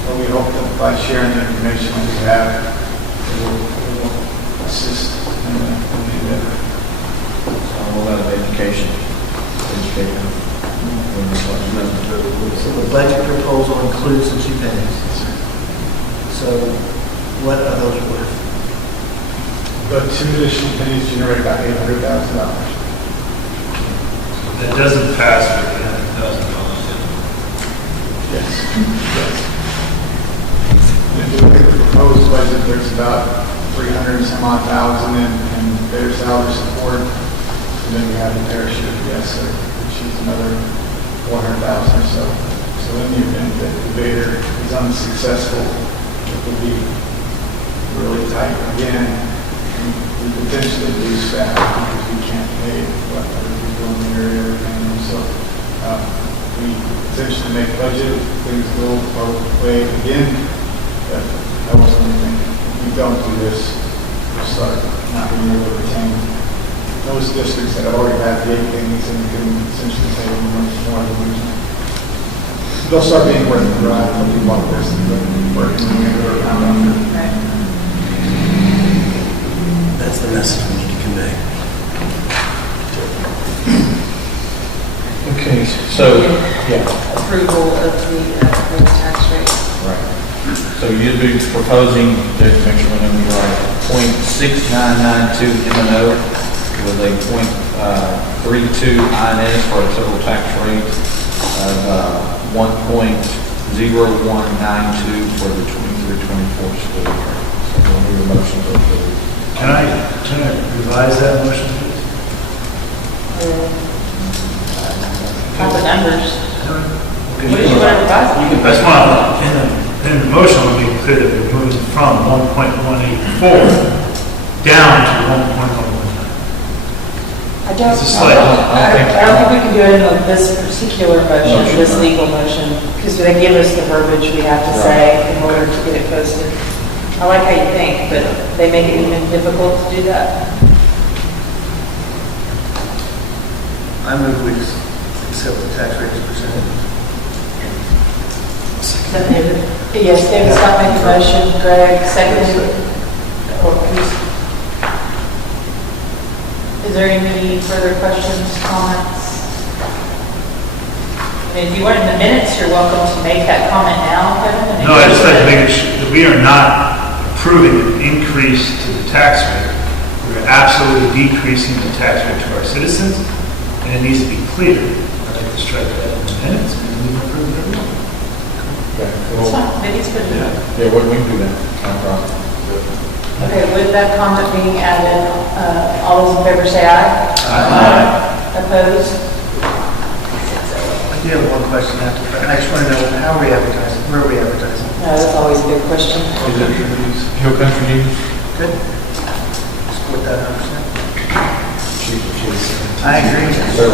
But we hope that by sharing the information that we have, it will assist in the endeavor. A lot of education. So the budget proposal includes the 2 pennies. So what are those worth? The 2 additional pennies generate about $800,000. That doesn't pass for $800,000. Yes. And if you look at the proposed budget, there's about 300 and some odd thousand in their salary support. And then we have the parachute, yes, sir, which is another 400,000 or so. So in the event that the bidder is unsuccessful, it will be really tight again. We potentially lose staff because we can't pay what other people in the area are paying. So we potentially make budget, things go our way again. But I wasn't thinking, if we don't do this, we'll start not being able to retain those districts that have already had the 8 things and can essentially pay them much more than we can. They'll start being worth the ride when we want this and working when we go around after. Right. That's the message we need to convey. Okay, so, yeah. Approval of the tax rate. Right. So you'd be proposing, to make sure I'm right, 0.6992 M&O with a 0.32 INS for a total tax rate of 1.0192 for the 23-24 school year. So we'll need a motion to approve. Can I revise that motion, please? Not the numbers. Okay. What did you want to revise? You can That's why in the motion, we'll make it clear that we're moving from 1.184 down to 1.119. I don't, It's a slight- I don't think we can do it in this particular motion, this legal motion, because they give us the verbiage we have to say in order to get it posted. I like how you think, but they make it even difficult to do that. I move we accept the tax rate as presented. Yes, David Scott made the motion, Greg seconded. Or who's- Is there any further questions, comments? I mean, if you want in the minutes, you're welcome to make that comment now, Kevin. No, I just like to make sure that we are not approving an increase to the tax rate. We're absolutely decreasing the tax rate to our citizens, and it needs to be clear. I'd like to strike that in the minutes, and we can approve it. Okay, It's well, fine, maybe it's good. yeah, we can do that, no problem. Okay, with that comment being added, all those in favor say aye. Aye. Opposed? I do have one question after that. I just want to know, how are we advertising? Where are we advertising? No, that's always a good question. Hill Country News? Good. Support that 100%. I agree. No,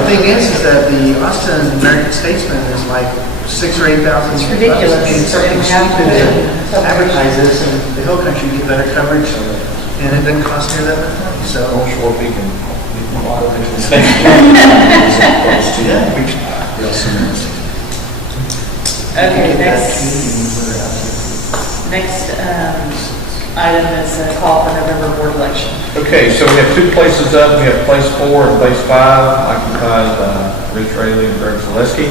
the thing is that the Austin American Statesman is like 6,000 or 8,000. It's ridiculous. It's something stupid to advertise this, and the Hill Country get better coverage, and it doesn't cost near that much money, so. Short Peak and. Okay, next item is a call for November board election. Okay, so we have two places up. We have place 4 and place 5, occupied by Rich Rayleigh and Greg Zaleski.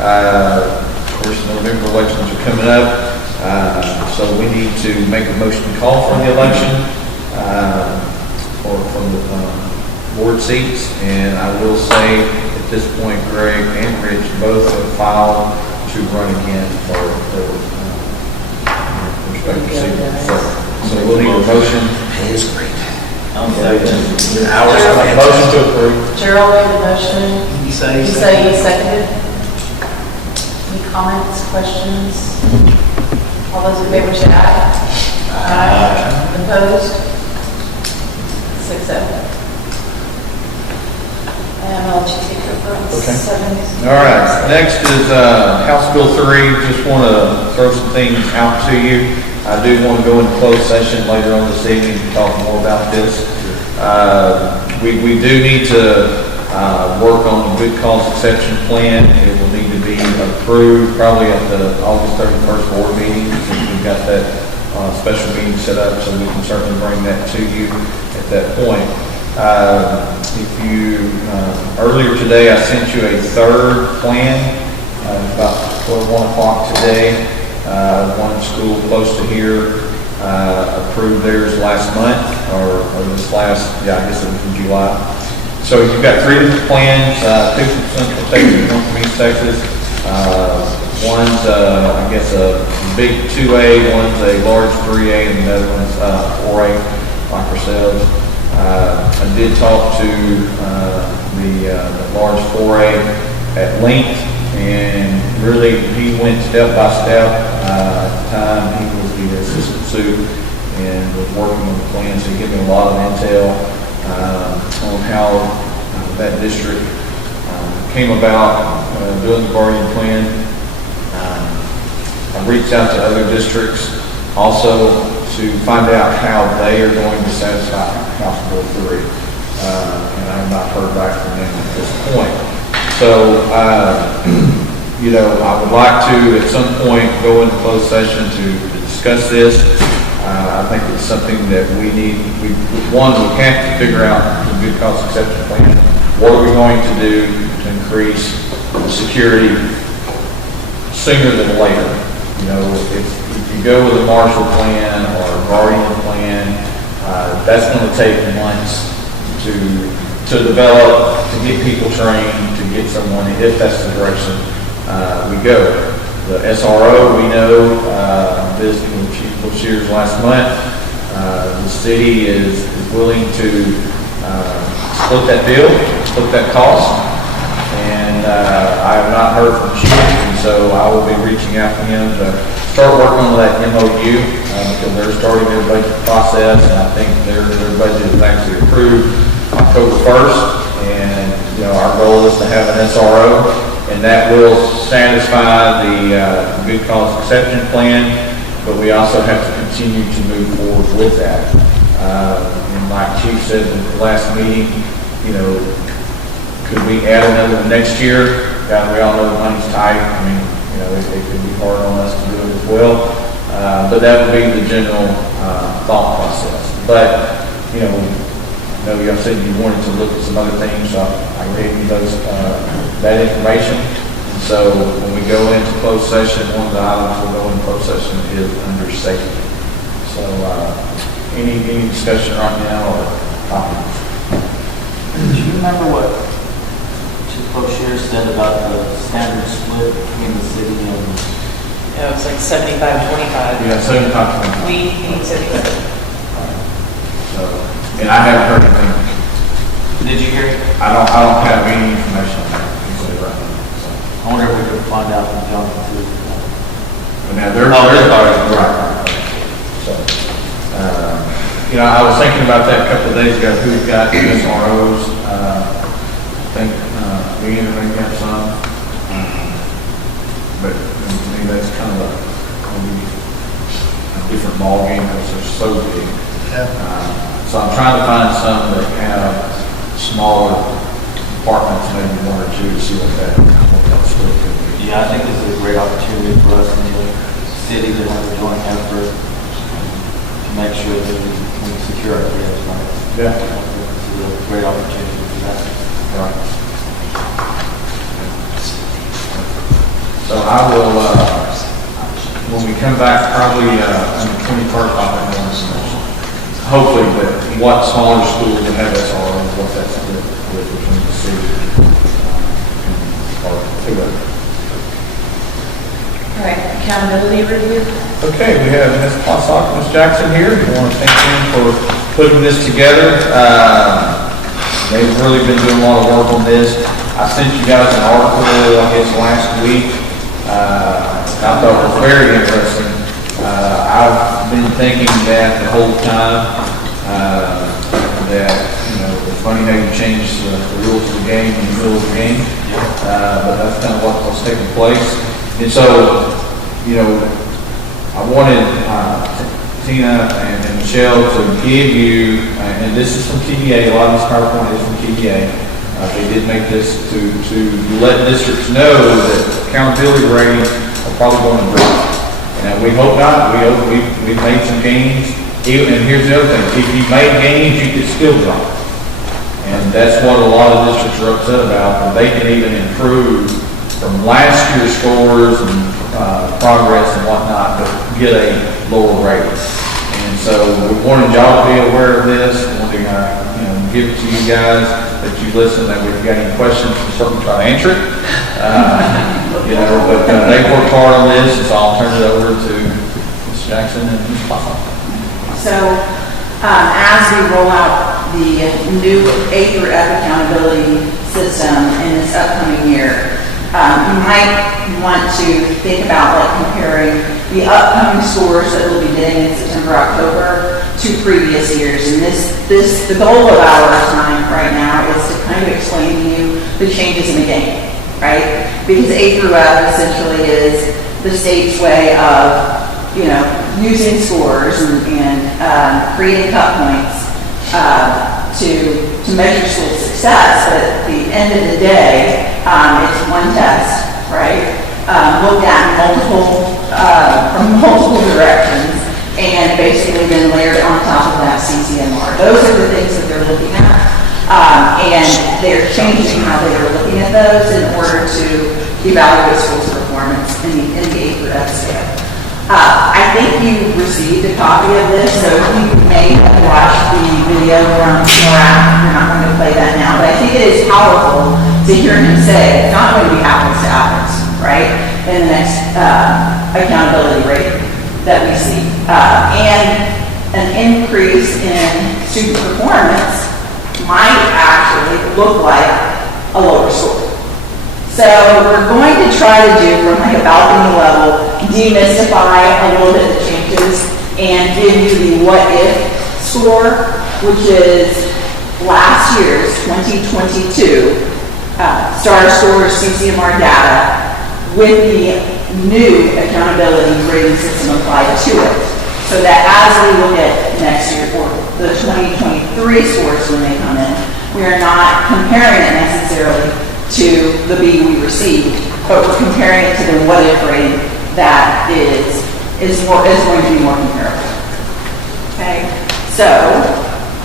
Of course, November elections are coming up, so we need to make a motion to call for the election or from the board seats. And I will say at this point, Greg and Rich both have filed to run again for respective seats. So we'll need a motion. Pay is great. Motion to approve. Gerald made the motion. You say. You say you seconded. Any comments, questions? All those in favor say aye. Aye. Opposed? 6-0. And I'll let you take over on Okay. 7. All right, next is House Bill 3. Just want to throw some things out to you. I do want to go into closed session later on this evening to talk more about this. We do need to work on the good cause exception plan. It will need to be approved probably at the August 31st board meeting, since we've got that special meeting set up, so we can certainly bring that to you at that point. If you, earlier today, I sent you a third plan, about 1 o'clock today. One school close to here approved theirs last month, or this last, I guess it was in July. So you've got 3 different plans, 2 from Central Texas, 1 from East Texas. One's, I guess, a big 2A, one's a large 3A, and the other one's 4A, like ourselves. I did talk to the large 4A at length, and really he went step by step. At the time, he was the assistant sup and was working on the plans. He gave me a lot of intel on how that district came about doing the bargaining plan. I reached out to other districts also to find out how they are going to satisfy House Bill 3. And I have not heard back from them at this point. So, I would like to, at some point, go into closed session to discuss this. I think it's something that we need. We have to figure out the good cause exception plan. What are we going to do to increase security sooner than later? If you go with a Marshall plan or a Guardian plan, that's going to take months to develop, to get people trained, to get someone, if that's the direction we go. The SRO, we know, visiting with Chief Bushier's last month, The city is willing to split that bill, split that cost, and I have not heard from Chief, and so I will be reaching out to him to start working on that MOU, because they're starting their budget process, and I think their budget is actually approved October 1st, and, you know, our goal is to have an SRO, and that will satisfy the good cause exception plan, but we also have to continue to move forward with that. And like Chief said in the last meeting, you know, could we add another one next year? God, we all know the money's tight. I mean, you know, it could be hard on us to do it as well. But that would be the general thought process. But, you know, you said you wanted to look at some other things, so I gave you that information. And so when we go into closed session, one of the items we'll go into closed session is under safety. So any discussion right now or comments? Do you remember what Chief Boshier said about the standard split between the city and? Yeah, it was like 75-25. Yeah, 75-25. We need to. So, and I haven't heard anything. Did you hear? I don't have any information on that. Right now, so. I wonder if we could find out from John too. But now they're right. So, you know, I was thinking about that a couple of days ago. Who's got SROs? I think we may got some, but to me that's kind of a different ball game because they're so big. So I'm trying to find some that have smaller departments, maybe one or two, to see what that split could be. Yeah, I think this is a great opportunity for us in the city to have a joint effort to make sure that we secure our kids, right? Yeah. This is a great opportunity for that. Right. So I will, when we come back, probably on the 21st, I'll have more information. Hopefully, that what smaller schools that have SRO, what that's split with between the city or two others. All right, accountability review. Okay, we have Ms. Plossock, Ms. Jackson here. We want to thank them for putting this together. They've really been doing a lot of work on this. I sent you guys an article, I guess, last week. I thought it was very interesting. I've been thinking that the whole time, that, you know, it's funny how you change the rules of the game in the middle of the game, but that's kind of what was taking place. And so, you know, I wanted Tina and Michelle to give you, and this is from TDA, a lot of this PowerPoint is from TDA. They did make this to let districts know that accountability ratings are probably going to drop. And we hope not. We've made some gains. And here's the other thing. If you made gains, you could still drop. And that's what a lot of districts are upset about. And they can even improve from last year's scores and progress and whatnot, but get a lower rating. And so we wanted y'all to be aware of this. We wanted to give it to you guys that you listen, that if you've got any questions, we'll certainly try to answer it. But they've worked hard on this, so I'll turn it over to Ms. Jackson and Ms. Plossock. So as we roll out the new A through F accountability system in this upcoming year, you might want to think about comparing the upcoming scores that we'll be getting in September, October to previous years. And the goal of our time right now is to kind of explain to you the changes in the game, right? Because A through F essentially is the state's way of, using scores and creating cut points to measure school success. But at the end of the day, it's one test, right? Looked at from multiple directions, and basically then layered on top of that CCMR. Those are the things that they're looking at, and they're changing how they are looking at those in order to evaluate schools' performance in the A through F scale. I think you received a copy of this, so you may have watched the video from Morak. We're not going to play that now, but I think it is powerful to hear him say it's not going to be apples to apples, right, in the next accountability rating that we see. And an increase in student performance might actually look like a lower score. So we're going to try to do from like a balcony level, demystify a little bit the changes and give you the what if score, which is last year's 2022 STAR scores CCMR data with the new accountability grading system applied to it. So that as we look at next year or the 2023 scores when they come in, we are not comparing it necessarily to the B we received, but we're comparing it to the what if grade that is going to be more comparable. Okay, so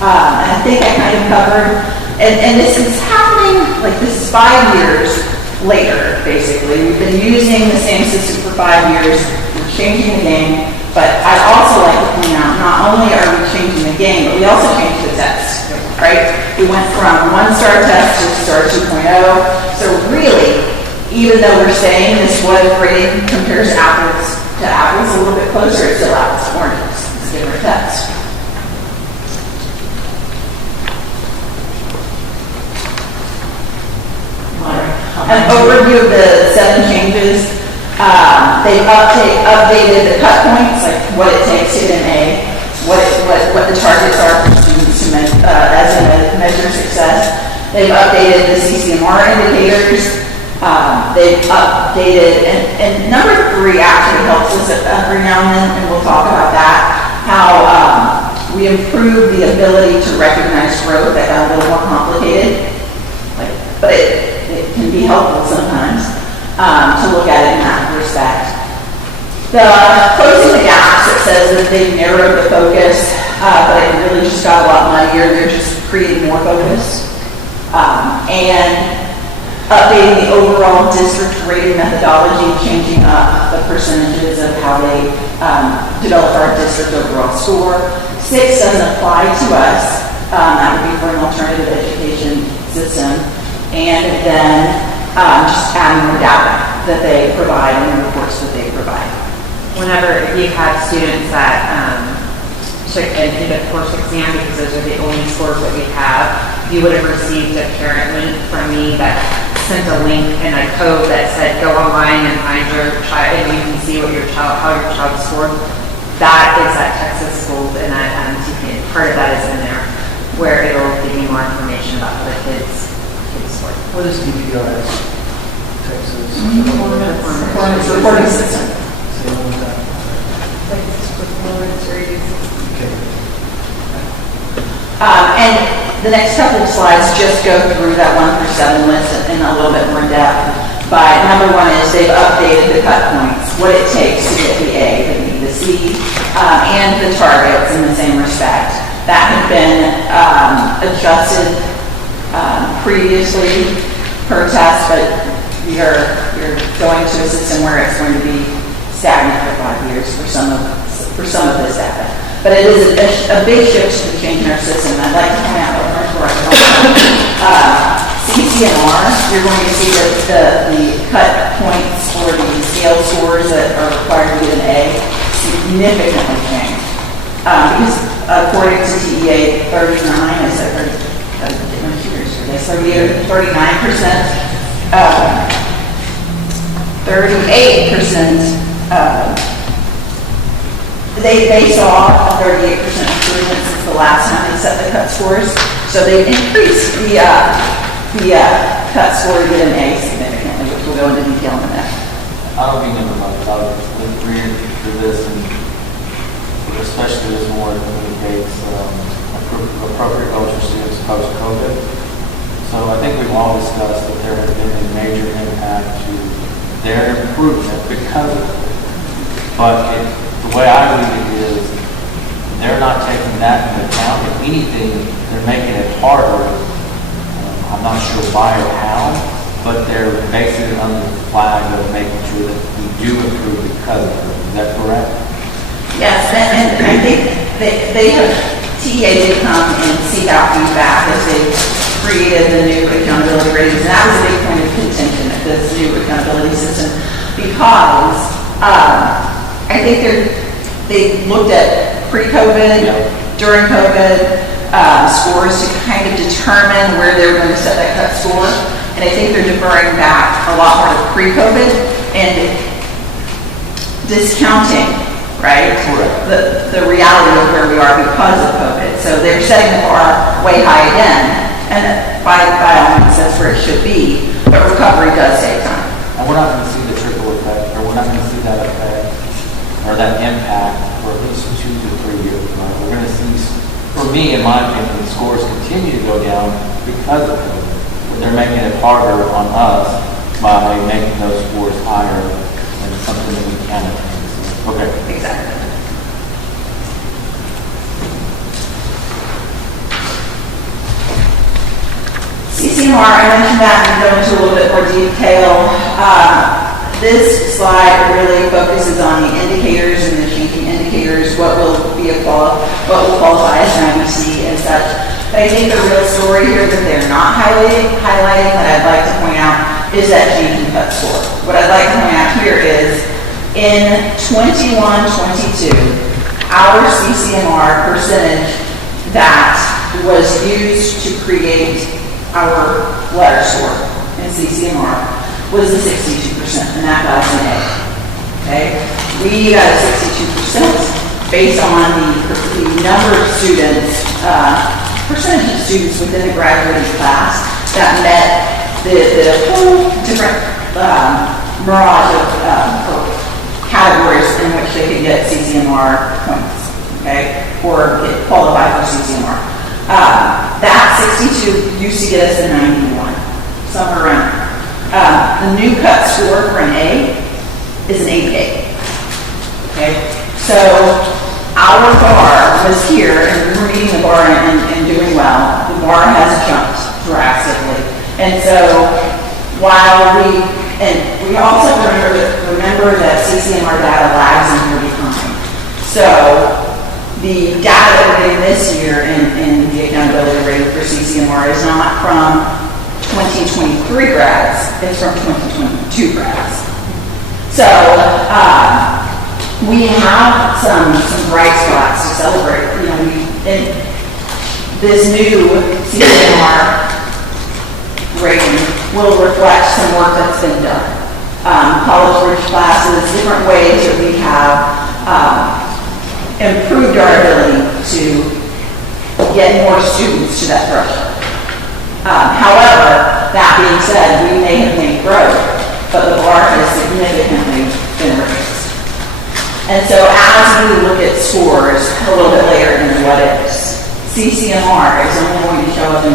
I think I kind of covered, and this is happening, like this is 5 years later, basically. We've been using the same system for 5 years, we're changing the game, but I'd also like to point out, not only are we changing the game, but we also changed the test, right? We went from 1-star test to STAR 2.0, so really, even though we're saying this what if grading compares apples to apples a little bit closer, it's still apples to oranges. It's a different test. An overview of the 7 changes. They've updated the cut points, like what it takes to get an A, what the targets are for students to measure success. They've updated the CCMR indicators. They've updated, and number 3 actually helps us every now and then, and we'll talk about that, how we improve the ability to recognize growth. That got a little more complicated, but it can be helpful sometimes to look at it in that respect. The closing the gaps, it says that they've narrowed the focus, but it really just got a lot muddier. They're just creating more focus. And updating the overall district rating methodology, changing up the percentages of how they develop our district overall score. 6 doesn't apply to us. That would be for an alternative education system. And then just adding more data that they provide and the reports that they provide. Whenever you've had students that took an end-of-course exam, because those are the only scores that we have, you would have received a parent link from me that sent a link and a code that said go online and find your child, and you can see what how your child scored. That is at Texas Schools, and that part of that is in there, where it'll give you more information about the kids' score. What is DPRS? Texas? Performance reporting system. Say one more time. Okay. And the next couple of slides just go through that 1 through 7 list in a little bit more depth. But number 1 is they've updated the cut points, what it takes to get the A, the B, the C, and the targets in the same respect. That had been adjusted previously per test, but you're going to a system where it's going to be stagnant for 5 years for some of this data. But it is a big shift to change in our system. I'd like to point out CCMR, you're going to see that the cut points or the scale scores that are required to get an A significantly changed. Because according to TEA 39, I said 39%, 38%, they saw a 38% improvement since the last time they set the cut scores. So they've increased the cut score to get an A significantly, which we'll go into detail in a minute. I don't mean never mind, I was reading through this, and especially this more communicates appropriate goals for students post-COVID. So I think we've all discussed that there has been a major impact to their improvement because of it. But the way I read it is they're not taking that into account. If anything, they're making it harder. I'm not sure why or how, but they're basing it under the flag of making sure that we do improve because of it. Is that correct? Yes, and I think they have, TEA did come and seek out feedback as they created the new accountability ratings, and that was a big point of contention at this new accountability system because I think they looked at pre-COVID, during COVID, scores to kind of determine where they're going to set that cut score. And I think they're deferring back a lot more to pre-COVID and discounting, right? The reality of where we are because of COVID. So they're setting the bar way high again, and by all means, that's where it should be, but recovery does take time. And we're not gonna see the trickle effect, or we're not gonna see that effect, or that impact for at least 2 to 3 years. Right? We're gonna see, for me, in my opinion, scores continue to go down because of COVID. But they're making it harder on us by making those scores higher than something that we can attain. Okay. Exactly. CCMR, I mentioned that and go into a little bit more detail. This slide really focuses on the indicators and the changing indicators, what will qualify as an IBC and such. But I think the real story here that they're not highlighting that I'd like to point out is that change in cut score. What I'd like to point out here is in 21-22, our CCMR percentage that was used to create our letter score in CCMR was the 62%, and that got us an A. Okay? We got a 62% based on the number of students, percentage of students within the graduating class that met the whole different mirage of categories in which they could get CCMR points, okay, or get qualified for CCMR. That 62 used to get us a 91, somewhere around there. The new cut score for an A is an 88. Okay, so our bar was here, and we were meeting the bar and doing well. The bar has jumped drastically, and so while we also remember that CCMR data lags and we're behind. So the data that we're getting this year in the accountability rating for CCMR is not from 2023 grads, it's from 2022 grads. So we have some bright spots to celebrate. You know, this new CCMR rating will reflect some work that's been done. College bridge classes, different ways that we have improved our ability to get more students to that threshold. However, that being said, we may have made growth, but the bar has significantly been raised. And so as we look at scores a little bit later in the what ifs, CCMR is only going to show up in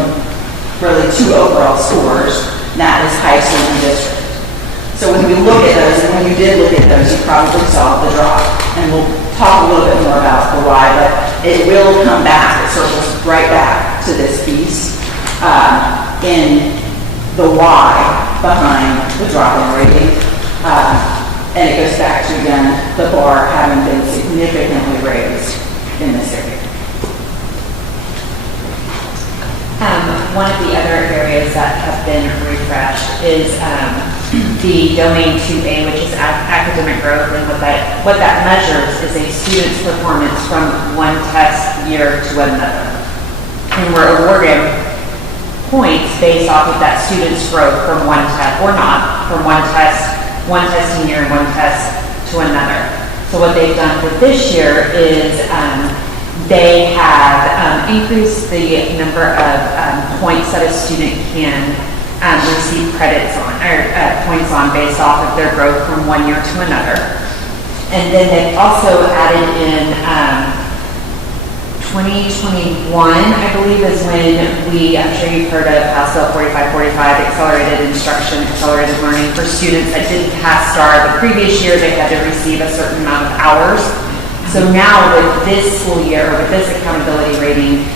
really 2 overall scores, and that is high school and district. So when we look at those, and when you did look at those, you probably saw the drop. And we'll talk a little bit more about the why, but it will come back, it circles right back to this piece in the why behind the drop in rating. And it goes back to, again, the bar having been significantly raised in this area. One of the other areas that have been refreshed is the domain 2A, which is academic growth, and what that measures is a student's performance from one test year to another. And we're awarded points based off of that student's growth from one test, or not, from one testing year and one test to another. So what they've done for this year is they have increased the number of points that a student can receive credits on, or points on based off of their growth from one year to another. And then they've also added in 2021, I believe, is when I'm sure you've heard of House Bill 4545, accelerated instruction, accelerated learning for students that didn't pass STAR. The previous year, they had to receive a certain amount of hours. So now with this school year, or with this accountability rating,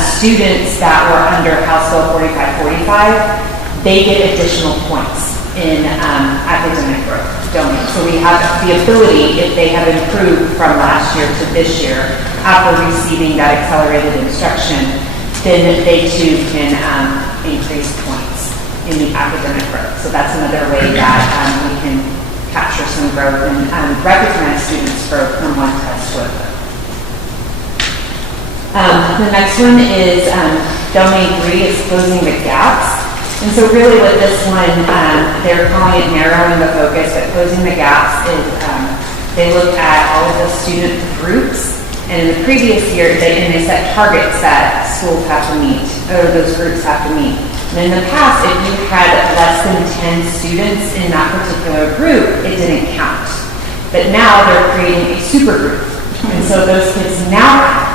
students that were under House Bill 4545, they get additional points in academic growth domain. So we have the ability, if they have improved from last year to this year, after receiving that accelerated instruction, then they too can increase points in the academic growth. So that's another way that we can capture some growth and recognize students' growth from one test to another. The next one is domain 3 is closing the gaps. And so really with this one, they're calling it narrowing the focus, but closing the gaps is they look at all of the student groups. And in the previous year, they set targets that schools have to meet, or those groups have to meet. And in the past, if you had less than 10 students in that particular group, it didn't count. But now they're creating a super group. And so those kids now count.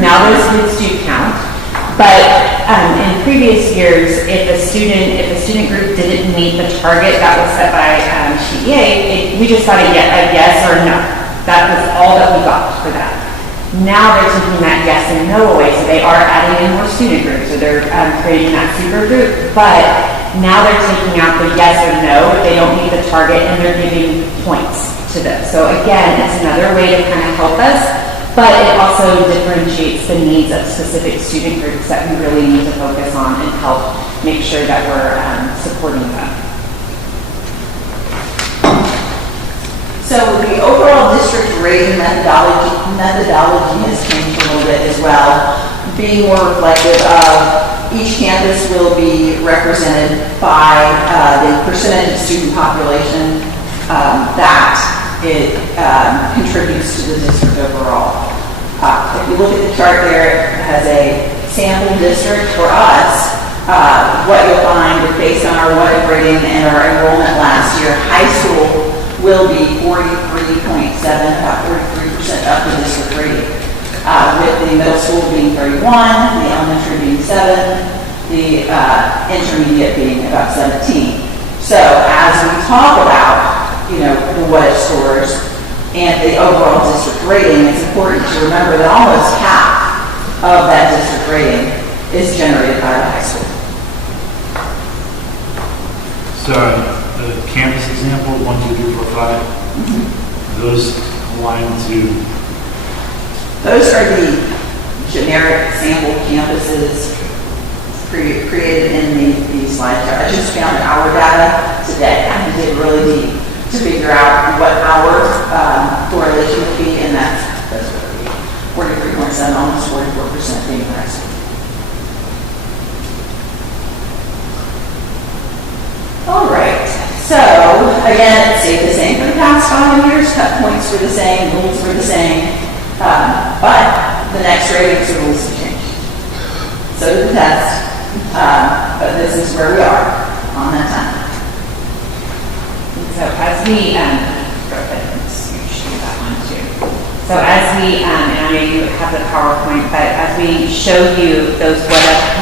Now those kids do count. But in previous years, if a student group didn't meet the target that was set by TEA, we just got a yes or no. That was all that we got for that. Now they're taking that yes and no away, so they are adding in more student groups, so they're creating that super group, but now they're taking out the yes or no if they don't meet the target, and they're giving points to them. So again, it's another way to kind of help us, but it also differentiates the needs of specific student groups that we really need to focus on and help make sure that we're supporting them. So the overall district rating methodology has changed a little bit as well, being more reflective of each campus will be represented by the percentage of student population that it contributes to the district overall. If you look at the chart there, it has a sample district for us. What you'll find is based on our what rating and our enrollment last year, high school will be 43.7, about 43% up the district rating. With the middle school being 31, the elementary being 7, the intermediate being about 17. So as we talk about, the what scores and the overall district rating, it's important to remember that almost half of that district rating is generated by the high school. So the campus example, 1, 2, 3, 4, 5, those align to? Those are the generic sample campuses created in the slide chart. I just found our data today. I did really deep to figure out what our correlation would be, and that's what it would be. 43.7, almost 44% being high school. All right. So, again, it stayed the same for the past 5 years. Cut points were the same, rules were the same. But the next ratings rules have changed. So did the test. But this is where we are on that time. So as we, that one too. So as we, and I know you have the PowerPoint, but as we show you those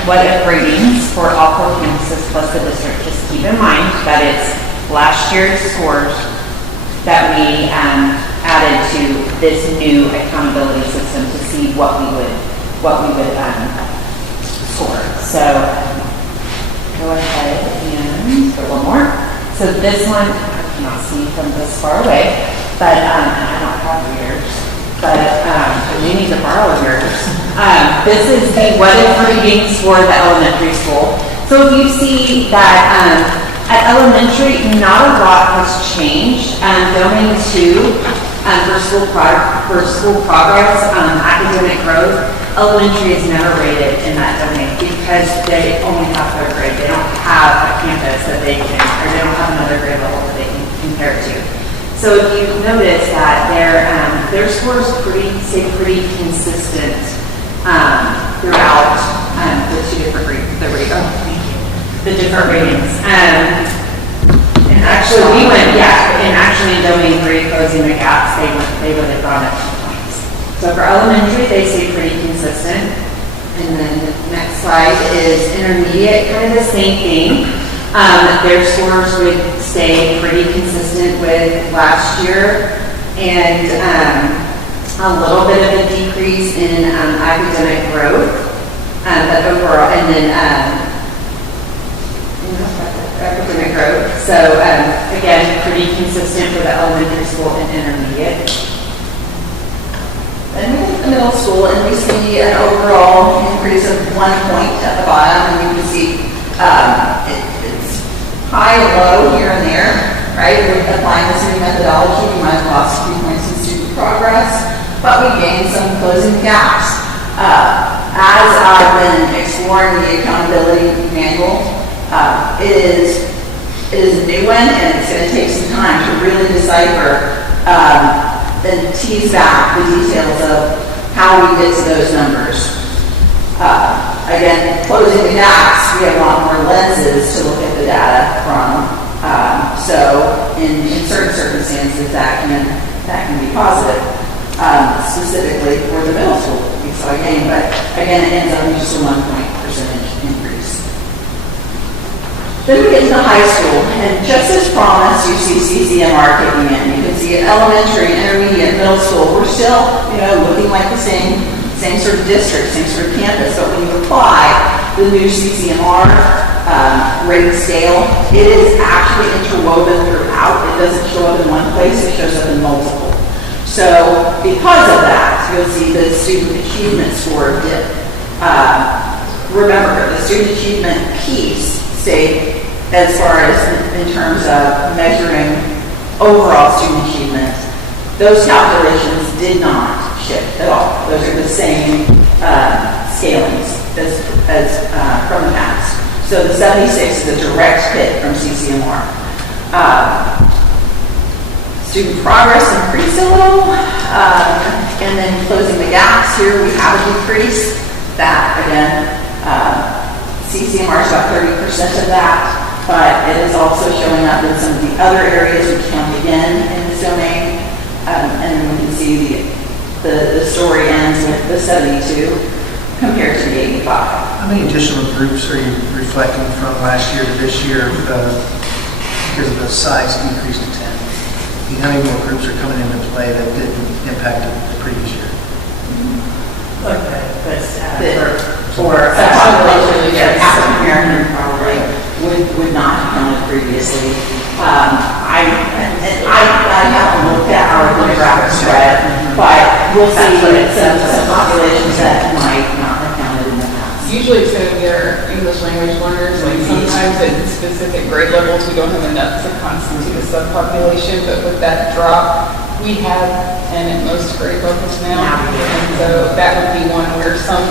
what if ratings for all 4 campuses plus the district, just keep in mind that it's last year's scores that we added to this new accountability system to see what we would score. So go ahead and put one more. So this one I cannot see from this far away, but I don't have yours. But we need to borrow yours. This is the what if ratings for the elementary school. So if you see that at elementary, not a lot has changed. Domain 2 for school progress, academic growth, elementary is never rated in that domain because they only have 3rd grade. They don't have a campus that they can, or they don't have another grade level that they can compare to. So if you notice that their scores stay pretty consistent throughout the 2 different grades, the different ratings. And actually in domain 3, closing the gaps, they really brought up 2 points. So for elementary, they stay pretty consistent. And then the next slide is intermediate, kind of the same thing. Their scores would stay pretty consistent with last year, and a little bit of a decrease in academic growth, but overall, and then academic growth. So again, pretty consistent for the elementary school and intermediate. And we look at the middle school, and we see an overall increase of 1 point at the bottom, and you can see it's high and low here and there, right? We're applying this new methodology. We might have lost a few points in student progress, but we gained some closing gaps. As I've been exploring the accountability manual, it is a new one, and it's going to take some time to really decipher and tease back the details of how we get to those numbers. Again, closing the gaps, we have a lot more lenses to look at the data from. So in certain circumstances, that can be positive, specifically for the middle school we saw a gain, but again, it ends up in just a 1 point percentage increase. Then we get to the high school, and just as promised, you see CCMR kicking in. You can see elementary, intermediate, middle school, we're still, looking like the same sort of district, same sort of campus, but when you apply the new CCMR rating scale, it is actually interwoven throughout. It doesn't show up in one place, it shows up in multiple. So because of that, you'll see the student achievement score dip. Remember, the student achievement piece stayed as far as in terms of measuring overall student achievement. Those calculations did not shift at all. Those are the same scalings as from the past. So the 76 is a direct hit from CCMR. Student progress increased a little, and then closing the gaps here, we have a decrease. That, again, CCMR is about 30% of that, but it is also showing up in some of the other areas we count again in this domain, and we can see the story ends with the 72 compared to the 85. How many additional groups are you reflecting from last year to this year because of the size decrease to 10? How many more groups are coming into play that didn't impact the previous year? For population, African American probably would not have counted previously. I haven't looked at our demographic spread, but we'll see some populations that might not have counted in the past. Usually it's going to be our English language learners, like sometimes at specific grade levels we don't have enough to constitute a subpopulation, but with that drop, we have 10 at most grade levels now. And so that would be one where some,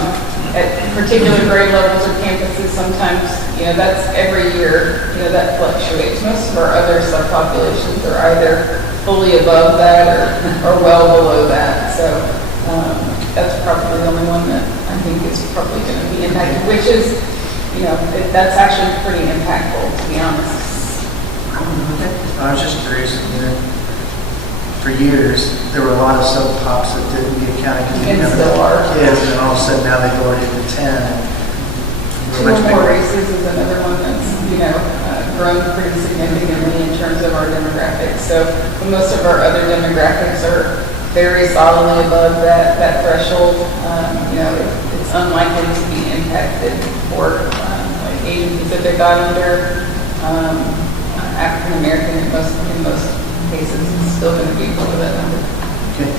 at particular grade levels or campuses, sometimes, that's every year, that fluctuates. Most of our other subpopulations are either fully above that or well below that. So that's probably the only one that I think is probably going to be impacted, which is, that's actually pretty impactful, to be honest. I was just curious, for years, there were a lot of sub-pops that didn't get counted because And still are. kids, and all of a sudden now they've lowered it to 10. Two or more races is another one that's, grown pretty significantly in terms of our demographics. So most of our other demographics are very solidly above that threshold. It's unlikely to be impacted for like Asian Pacific Islander, African American in most cases. It's still going to be below that number. Okay.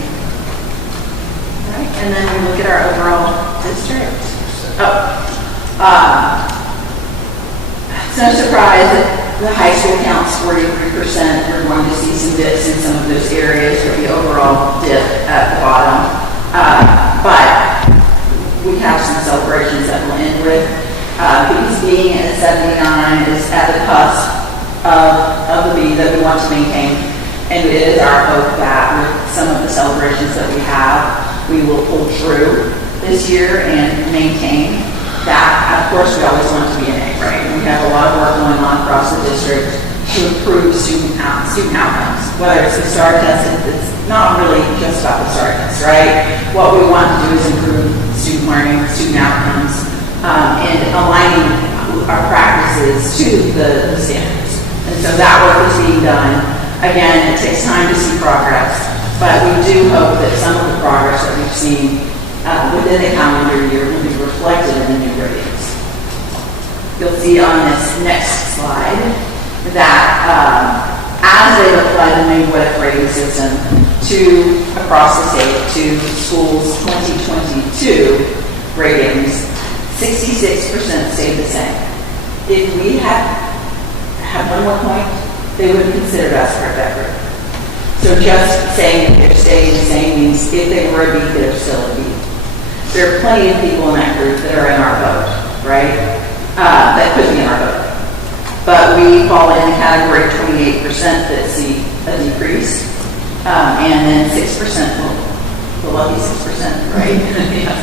All right, and then we look at our overall district. It's no surprise that the high school counts 43%. We're going to see some dips in some of those areas for the overall dip at the bottom. But we have some celebrations that we'll end with. Because being at 79 is at the cusp of the B that we want to maintain. And it is our hope that with some of the celebrations that we have, we will pull through this year and maintain that. Of course, we always want to be an A, right? We have a lot of work going on across the district to improve student outcomes. Whether it's the STAR test, it's not really just about the STAR test, right? What we want to do is improve student learning, student outcomes, and aligning our practices to the standards. And so that work is being done. Again, it takes time to see progress, but we do hope that some of the progress that we've seen within the calendar year will be reflected in the new ratings. You'll see on this next slide that as they apply the new WIC rating system to across the state to schools 2022 ratings, 66% stayed the same. If we had one more point, they would have considered us for that group. So just saying that they're staying the same means if they were a B, they're still a B. There are plenty of people in that group that are in our boat, right? That could be in our boat. But we fall in the category of 28% that see a decrease, and then 6% the lucky 6%, right?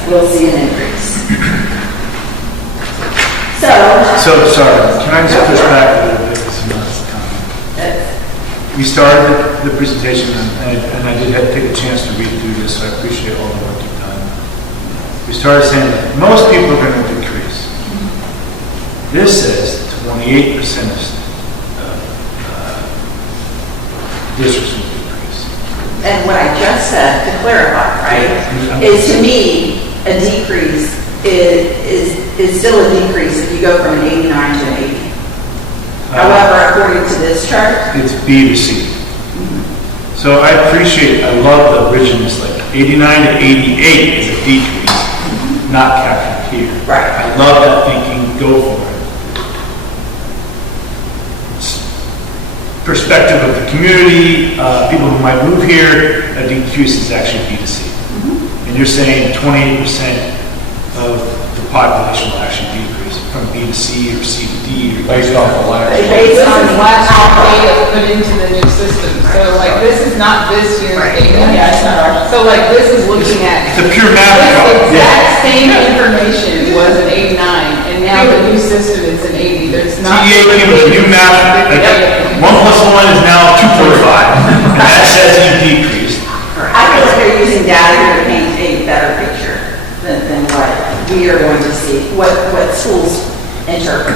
We'll see an increase. So, sorry, can I just push back a little bit with some last comment? We started the presentation, and I did have to take a chance to read through this, so I appreciate all the work you've done. We started saying that most people are going to decrease. This says 28% of districts will decrease. and what I just said, to clarify, right, is to me, a decrease is still a decrease if you go from an 89 to an 80. However, according to this chart, It's B to C. So I love the originalness, like 89 to 88 is a decrease, not captured here. Right. I love that thinking, go for it. Perspective of the community, people who might move here, a decrease is actually B to C. And you're saying 28% of the population will actually decrease from B to C or C to D. Based off of last year. based This on is last year data put into the new system. So like, this is not this year's data. Yeah, it's not ours. So like, this is looking at. It's a pure math problem. This exact same information was an 89, and now the new system is an 80. There's not. TEA came with a new math, like 1 plus 1 is now 2.5, and that says you decreased. I feel like they're using data here to paint a better picture than what we are going to see, what schools interpret.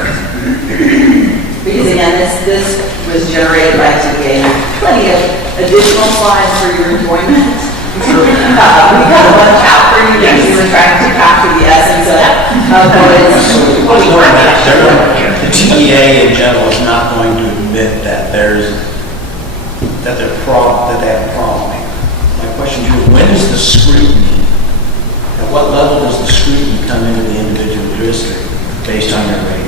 Because again, this was generated by TDA. Plenty of additional slides for your enjoyment. We got a bunch out for you because we were trying to capture the essence of what we were The TEA in general is not going to admit that that they have a problem here. My question to you, when is the scrutiny, at what level does the scrutiny come into the individual district based on your rating?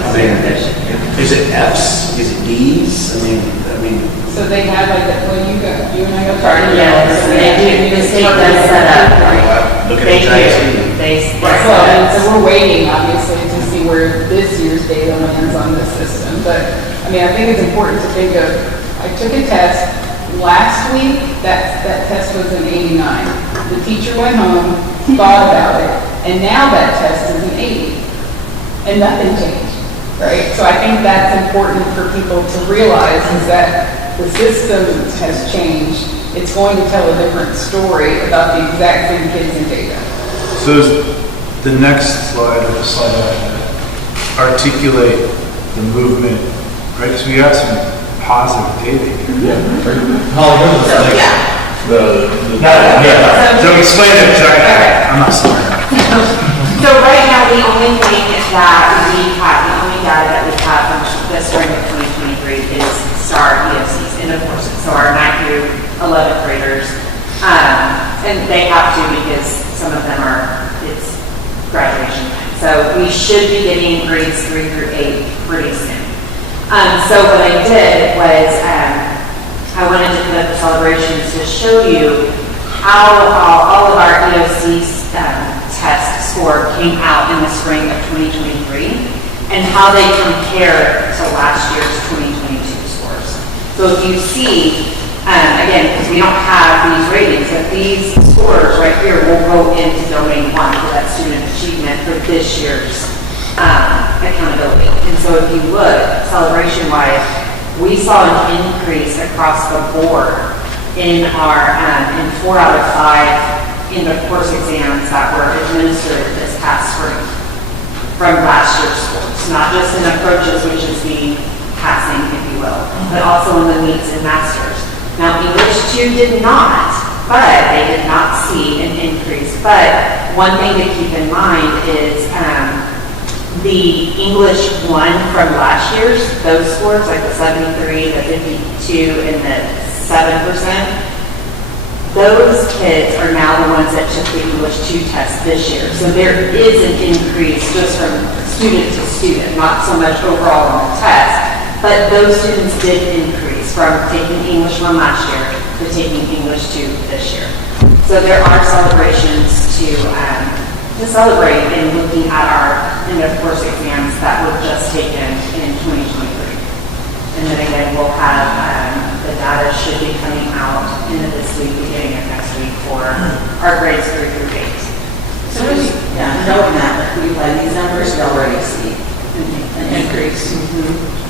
I mean, is it Fs? Is it Ds? I mean. So they have like, when you and I go. Yes, they do, the state does set up. Look at They HIC. do. They Well, and so we're waiting, obviously, to see where this year's data lands on this system. But, I mean, I think it's important to think of, I took a test last week, that test was an 89. The teacher went home, thought about it, and now that test is an 80. And nothing changed, right? So I think that's important for people to realize is that the system has changed. It's going to tell a different story about the exact same kids and data. So is the next slide, or the slide after, articulate the movement, right? Because we got some positive data here. Holly, what is the next? So explain it, because I'm not smart enough. So right now, the only thing that we have, the only data that we have from the spring of 2023 is STAR EOCs, end of courses. So our 9th through 11th graders, and they have to because some of them it's graduation time. So we should be getting grades 3 through 8 pretty soon. So what I did was I wanted to put up the celebrations to show you how all of our EOC test score came out in the spring of 2023 and how they compare to last year's 2022 scores. So if you see, again, because we don't have these ratings, but these scores right here will go into domain 1 for that student achievement for this year's accountability. And so if you look celebration-wise, we saw an increase across the board in our in 4 out of 5 in the course exams that were administered this past spring from last year's scores, not just in approaches, which is the passing, if you will, but also in the meets and masters. Now, English 2 did not, but they did not see an increase. But one thing to keep in mind is the English 1 from last year's, those scores, like the 73, the 52, and the 7%, those kids are now the ones that took the English 2 test this year. So there is an increase just from student to student, not so much overall on the test, but those students did increase. increase from taking English 1 last year to taking English 2 this year. So there are celebrations to celebrate in looking at our end of course exams that were just taken in 2023. And then again, we'll have, the data should be coming out end of this week, beginning of next week for our grades 3 through 8. So, knowing that, we play these numbers, we already see an increase.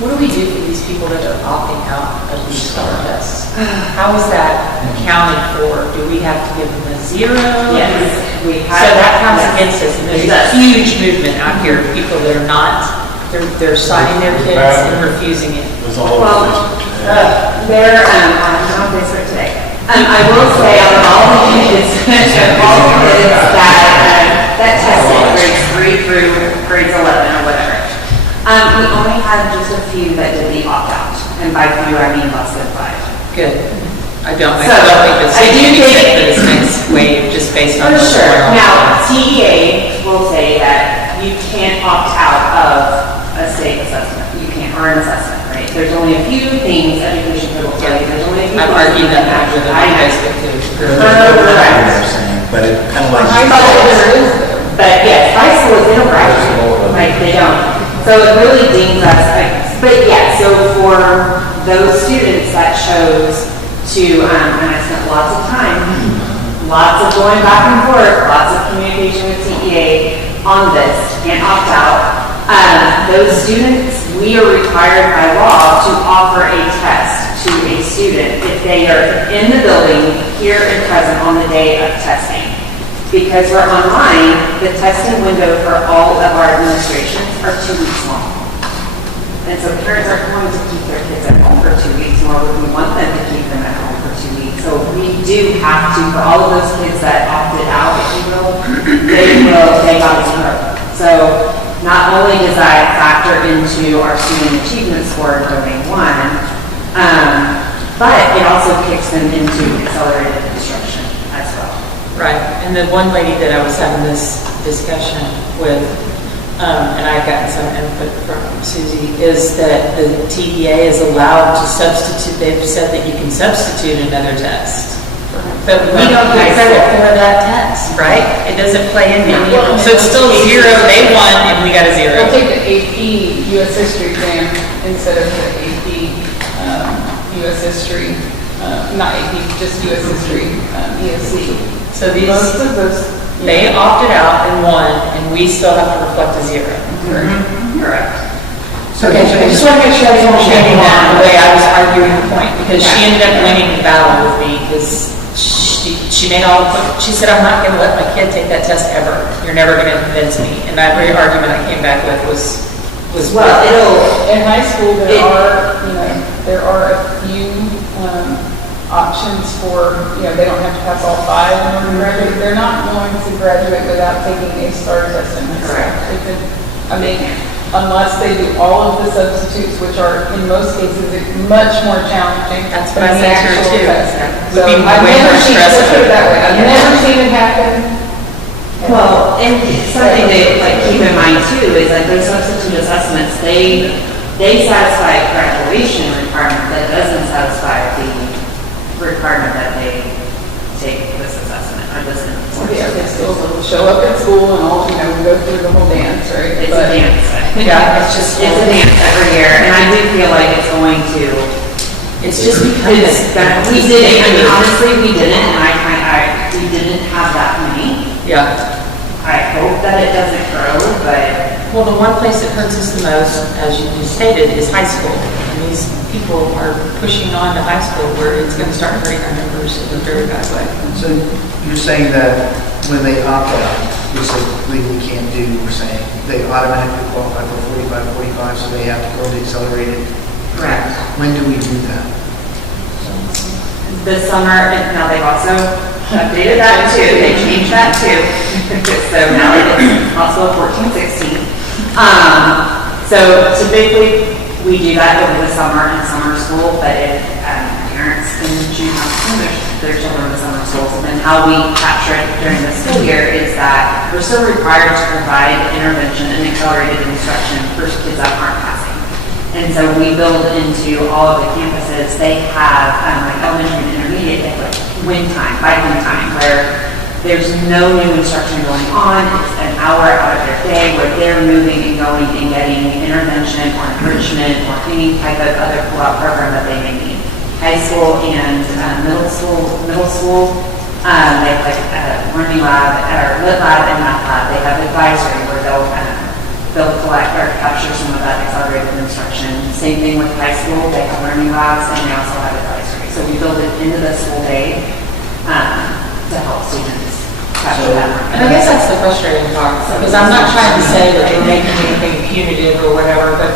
What do we do for these people that are opting out of these summer tests? How is that accounted for? Do we have to give them a 0? Yes, we have. So that counts yes. against us, and there's It a does. huge movement out here of people that are not, they're signing their kids and refusing it. Well, I'm on Facebook today. I will say out of all the kids, that tested grades 3 through grades 11 or whatever, we only had just a few that did the opt-out. And by few, I mean less than 5. Good. I don't So, think that's I do think- for this next wave, just based on For what's sure. going on. Now, TEA will say that you can't opt out of a state assessment. You can't, or an assessment, right? There's only a few things education code will tell you. There's only a few I've things argued you that can with them I on know. Facebook too. Correct. But it kind of like. High school, there is though. But yes, high school is in a rush, like they don't. So it really dings us. But yeah, so for those students that chose to, and I spent lots of time, lots of going back and forth, lots of communication with TEA on this and opt out. Those students, we are required by law to offer a test to a student if they are in the building here and present on the day of testing. Because we're online, the testing window for all of our administrations are 2 weeks long. And so parents aren't going to keep their kids at home for 2 weeks, nor would we want them to keep them at home for 2 weeks. So we do have to, for all of those kids that opted out, if you will, they got a 0. So not only does that factor into our student achievement score of domain 1, but it also kicks them into accelerated instruction as well. Right, and the one lady that I was having this discussion with, and I've gotten some input from Susie, is that the TEA is allowed to substitute, they've said that you can substitute another test. But we don't get credit for that test, right? It doesn't play into any of them. So it's still 0, they won, and we got a 0. They'll take the AP US History exam instead of the AP US History, not AP, just US History, ESC. So these, Most of those, they opted out and won, and we still have to reflect a 0. Correct. Okay, so I just want to make sure I was understanding that the way I was arguing the point, because she ended up winning the battle with me, because she made all the, she said, I'm not going to let my kid take that test ever. You're never going to convince me. And that very argument I came back with was Well, in high school, there are a few options for, they don't have to pass all 5 in order to graduate. They're not going to graduate without taking a STAR test in high school. Unless they do all of the substitutes, which are in most cases much more challenging. That's what I than the said to her, actual too. test. Would be I've way never more seen, let's stressful. put it that way, I've never seen it happen. well, and something to keep in mind too is that those substitute assessments, they satisfy a graduation requirement that doesn't satisfy the requirement that they take this assessment or this. Yeah, they still show up at school and all, we go through the whole dance, right? It's But- a dance. Yeah, It's a dance every year, and I do feel like it's going to. it's just because We didn't, honestly, we didn't, and we didn't have that many. Yeah. I hope that it doesn't grow, but Well, the one place that hurts us the most, as you just stated, is high school. And these people are pushing on to high school where it's going to start hurting our numbers in a very bad way. So you're saying that when they opt out, which they legally can't do, we're saying they automatically qualify for 45, so they have to go to accelerated. correct. When do we do that? This summer, and now they've also updated that too, they changed that too. So now it's also 14, 16. So typically, we do that over the summer in summer school, but if parents can choose not to send their children to summer schools, then how we capture it during the school year is that we're still required to provide intervention and accelerated instruction for kids that aren't passing. And so we build into all of the campuses, they have, like elementary and intermediate, they have like wind time, bike wind time, where there's no new instruction going on. It's an hour out of their day where they're moving and going and getting intervention or enrichment or any type of other pull-out program that they may need. High school and middle school, they have like learning lab or lit lab and math lab. They have advisory where they'll collect or capture some of that accelerated instruction. Same thing with high school. They have learning labs and they also have advisory. So we build it into the school day to help students capture that. And I guess that's the frustrating part, because I'm not trying to say that we're making anything punitive or whatever, but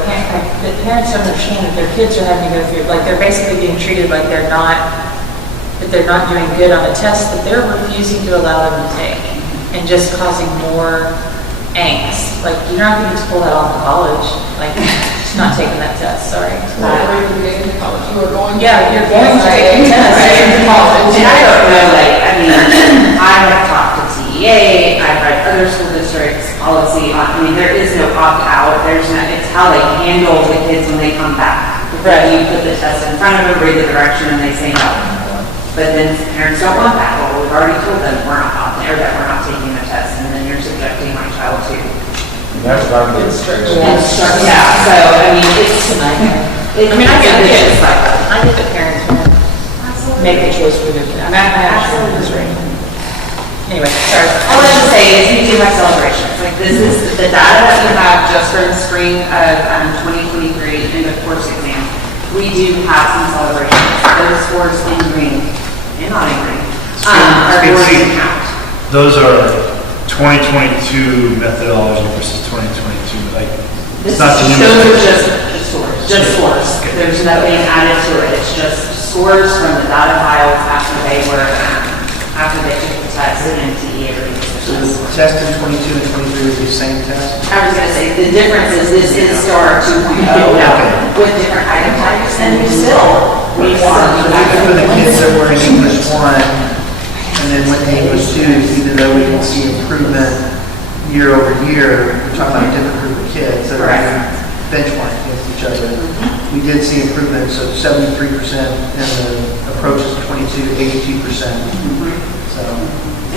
the parents understand that their kids are having to go through, like, they're basically being treated like they're not doing good on a test that they're refusing to allow them to take, and just causing more angst. Like, you're not going to pull that off in college, like, just not taking that test, sorry. You were going. Yeah, you're going to take the test in college. And I don't know, like, I mean, I have talked to TEA, I've read other school districts' policy on, I mean, there is no opt-out, there's no, it's how they handle the kids when they come back. Right. You put the test in front of them, read the direction, and they say no. But then parents don't want that. Well, we've already told them we're not opting, or that we're not taking the test, and then you're subjecting my child to That's what I'm instruction. Yeah, so, I mean, it's a nightmare. I mean, I get it. It's like, I get the parents want to make the choice for their kid. I mean, I actually was right. Anyway, sorry. all I would say is we do have celebrations. Like, this is the data that we have just for the spring of 2023 in the course exam. We do have some celebrations. Those scores in green and not in green are going to count. Those are 2022 methodology versus 2022, like, it's not the Those are numerator. just scores. Just scores. There's nothing added to it. It's just scores from the data files after they took the test and TE released So the the test. test in 22 and 23 is the same test? I was gonna say, the difference is this is STAR 2.0 with different item types, and we still For the kids that were in English 1, and then went to English 2, even though we can see improvement year over year, we're talking about a different group of kids that are Correct. benchmarking against each other. We did see improvement, so 73% in the approaches 22, 82%. So,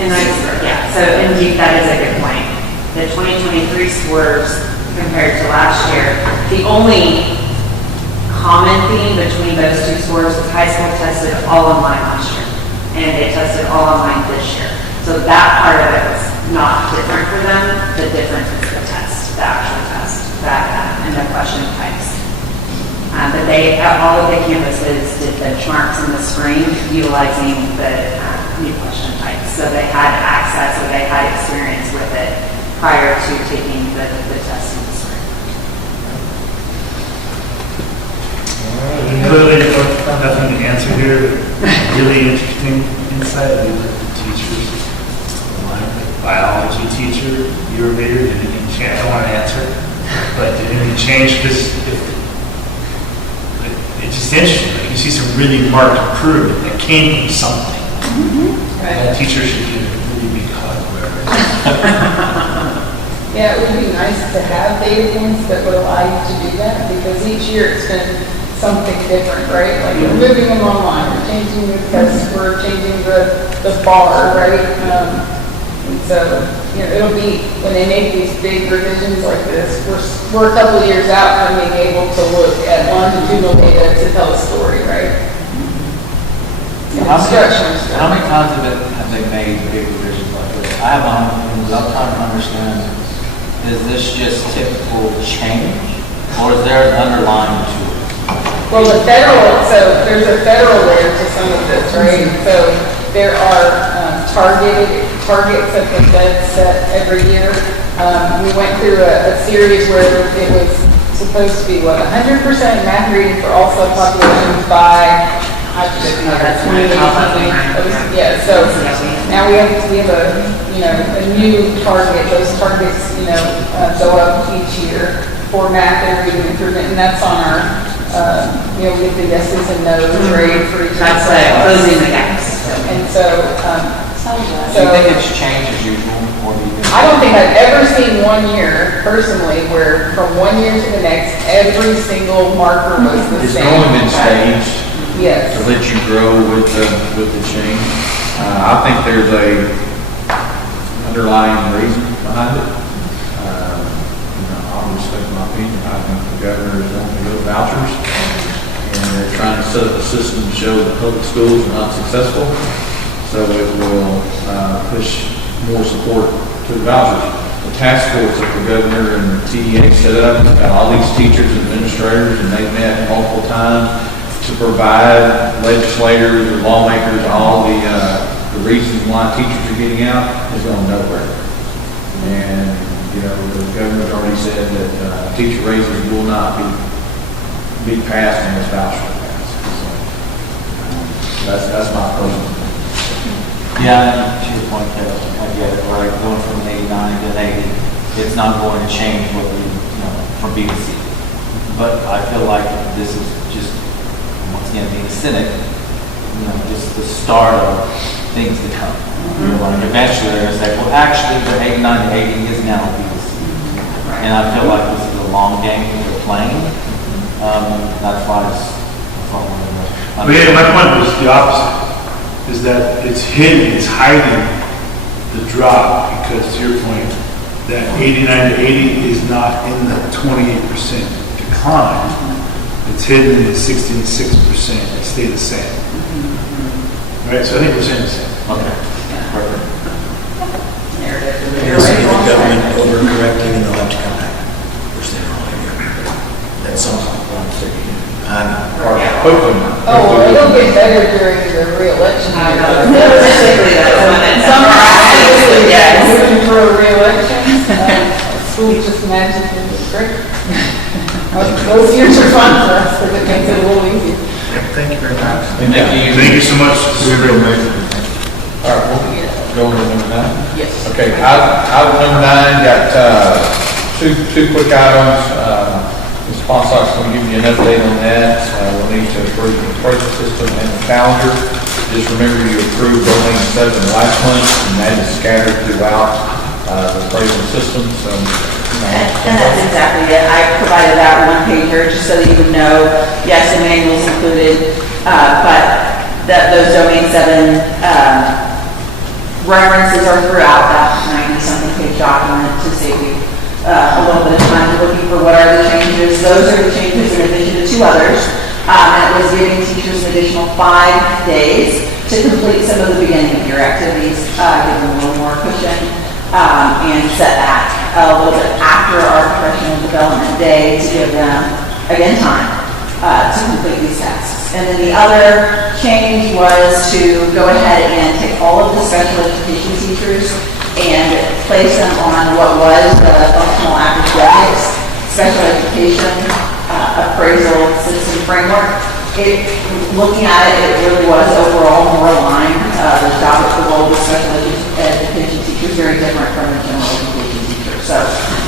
And indeed, that is a good point. The 2023 scores compared to last year, the only common theme between those two scores is high school tested all online last year, and they tested all online this year. So that part of it was not different for them. The difference is the test, the actual test, and the question types. But all of the campuses did benchmarks in the spring utilizing the new question types. So they had access, or they had experience with it prior to taking the test in the spring. Clearly, nothing to answer here. Really interesting insight. We looked at teachers, like biology teacher, year over year, did anything change? I don't want to answer, but did anything change? Because it's just interesting. Like, you see some really marked improvement that came from something. That teacher should get a really big hug, wherever. Yeah, it would be nice to have data points that would allow you to do that, because each year it's been something different, right? Like, we're moving them online, we're changing the tests, we're changing the bar, right? And so, it'll be, when they make these big revisions like this, we're a couple of years out from being able to look at longitudinal data to tell a story, right? Instructions. How many times have they made big revisions like this? I have my own opinions. I'm trying to understand, is this just typical change, or is there an underlying to it? Well, so there's a federal layer to some of this, right? So there are targets that the Fed set every year. We went through a series where it was supposed to be, 100% math reading for all subpopulations by, That's 2018. Yeah, so now we have a new target. Those targets, go up each year for math and reading improvement, and that's on our, we get the yeses and nos grade for each. That's closing the gaps. And so, Do you think it's changed as usual, or do you think? I don't think I've ever seen one year personally, where from one year to the next, every single marker was the It's same. going in stage Yes. to let you grow with the change. I think there's a underlying reason behind it. I'll respect my opinion. I think the governor is wanting to go vouchers, and they're trying to set up a system to show that public schools are not successful, so it will push more support to the vouchers. The task force that the governor and the TDA set up, got all these teachers and administrators, and they've met multiple times to provide legislators or lawmakers all the reasons why teachers are getting out is going nowhere. And, you know, the governor's already said that teacher raises will not be passed in this voucher pass. So, that's my personal. Yeah, to your point, Kevin, I get it, right, going from 89 to 80, it's not going to change what we, from B to C. But I feel like this is just, once again, being cynic, just the start of things to come. Like eventually they're going to say, well, actually, the 89 to 80 is now B to C. And I feel like this is a long game we're playing. That's why it's, that's all I'm going to But yeah, my point was the opposite, is that it's hidden, it's hiding the drop, because to your point, that 89 to 80 is not in the 28% decline. It's hidden in the 66%, it stayed the same. Right, so I think we're saying the same. Okay, perfect. You'll see the government overcorrecting and they'll have to come back, which they normally do. That's something. Hopefully not. Oh, well, it'll get better during the reelection. Basically, that's when it Summer, yes. moving for a reelection, school just magically is great. Those years are fun for us, because it makes it a little easier. Thank you very much. Thank you so much. This is real amazing. All right, we'll go over to number 9. Yes. Okay, item number 9, got two quick items. Ms. Ponsock's going to give you an update on that. We'll need to approve the appraisal system and the calendar. Just remember you approved only 7 last month, and that is scattered throughout the appraisal system, so. And that's exactly it. I provided that one pager just so that you would know, yes, the manual's included, but that those domain 7 references are throughout that 90-something page document to save you a little bit of time looking for what are the changes. Those are the changes in addition to 2 others. And it was giving teachers an additional 5 days to complete some of the beginning of your activities, give them a little more cushion, and set that a little bit after our professional development day to give them, again, time to complete these tasks. And then the other change was to go ahead and take all of the special education teachers and place them on what was the functional academics special education appraisal system framework. Looking at it, it really was overall more aligned. The job of the role of special education teachers very different from the general education teacher. So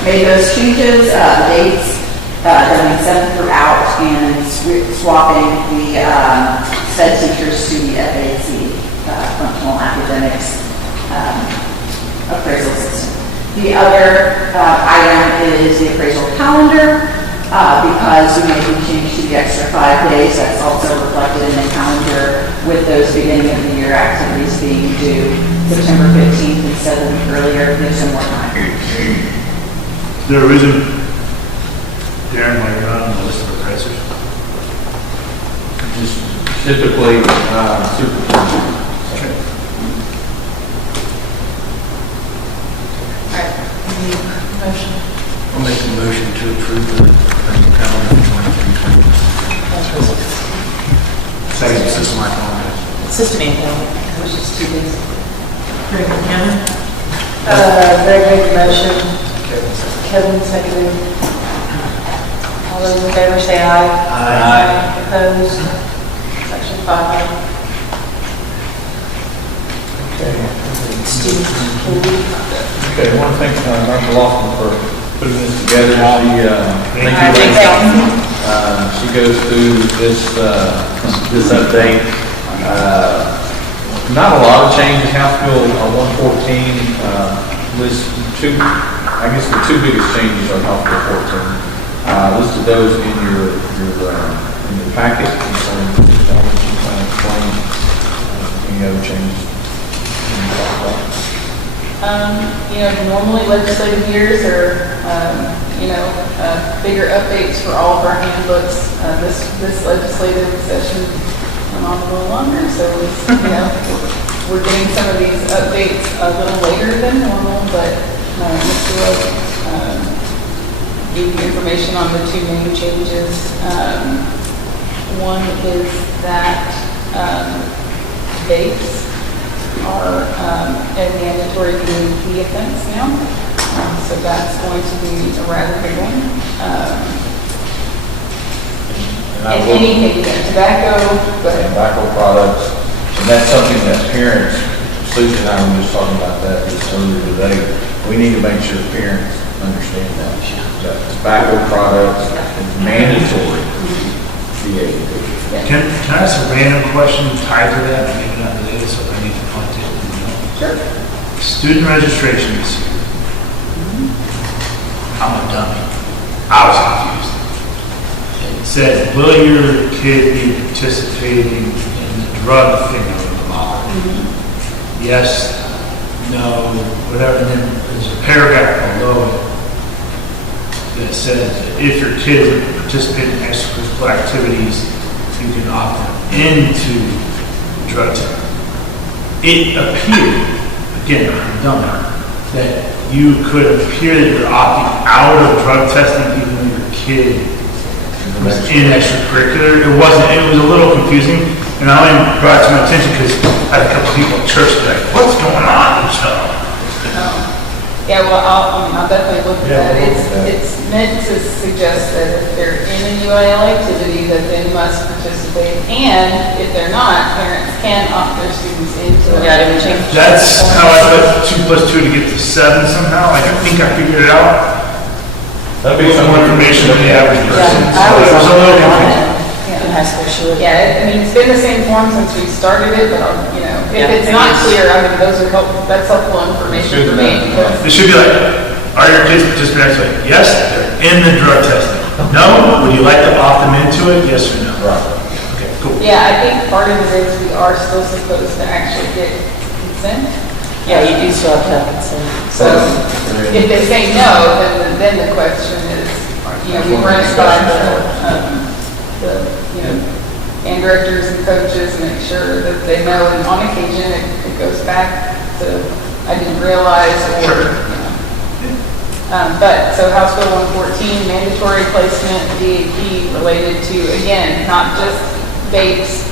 made those changes, the dates, doing 7 throughout, and swapping the SED teachers to the FAC functional academics appraisal system. The other item is the appraisal calendar, because we made the change to the extra 5 days. That's also reflected in the calendar with those beginning of the year activities being due September 15th instead of earlier. Gives them more time. Is there a reason, Darren, why you're not on the list of appraisers? Just typically, superintendent. Motion. I'll make a motion to approve the calendar for 2023. Second. This is my calendar. System manual, which is 2 days. Greg and Kevin? Greg made the motion. Kevin seconded. All those in favor say aye. Aye. Opposed? Section 5. Okay, I want to thank Dr. Lawson for putting this together. She goes through this update. Not a lot of change in House Bill 114, lists 2 I guess the two biggest changes are House Bill 14. Listed those in your packet. And so, explain any other changes. Normally legislative years are, bigger updates for all of our handbooks. This legislative session went on a little longer, so it's, we're getting some of these updates a little later than normal, but Mr. Rose gave you information on the two main changes. One is that vapes are a mandatory DEP offense now, so that's going to be a rather big one. And anything, tobacco, go ahead. Tobacco products, and that's something that parents, Susan and I were just talking about that just earlier today. We need to make sure parents understand that tobacco products is mandatory. Can I ask a random question tied to that, maybe not related, so I need to point it? Sure. Student registration this year. I'm a dummy. I was confused. It said, will your kid be participating in the drug thing of the law? Yes, no, whatever. And then there's a paragraph below it that says that if your kids are participating in extracurricular activities, you can opt them into drug testing. It appeared, again, I'm dumb, that you could appear that you're opting out of drug testing even though your kid was in extracurricular. It was a little confusing, and I only brought it to my attention because I had a couple people at church like, what's going on? Yeah, well, I'll definitely look at that. It's meant to suggest that if they're in a UIL activity, that they must participate, and if they're not, parents can opt their students into it. Yeah, it would change. That's how I put 2 + 2 to get to 7 somehow. I think I figured it out. That'd be Some more information than the average person. I was There's a little on confusion. it in high school, she would. Yeah, it's been the same form since we started it, but, if Yeah, it's not clear, those are helpful, that's helpful information for me. It should be like, are your kids participating? Yes, they're in the drug testing. No? Would you like to opt them into it? Yes or no? Right. Okay, cool. Yeah, I think part of it is we are still supposed to actually get consent. Yeah, you do still have to have consent. So if they say no, then the question is, we run it by the and directors and coaches and make sure that they know, and on occasion it goes back to, I didn't realize, or, but, so House Bill 114, mandatory placement, DAP related to, again, not just vapes,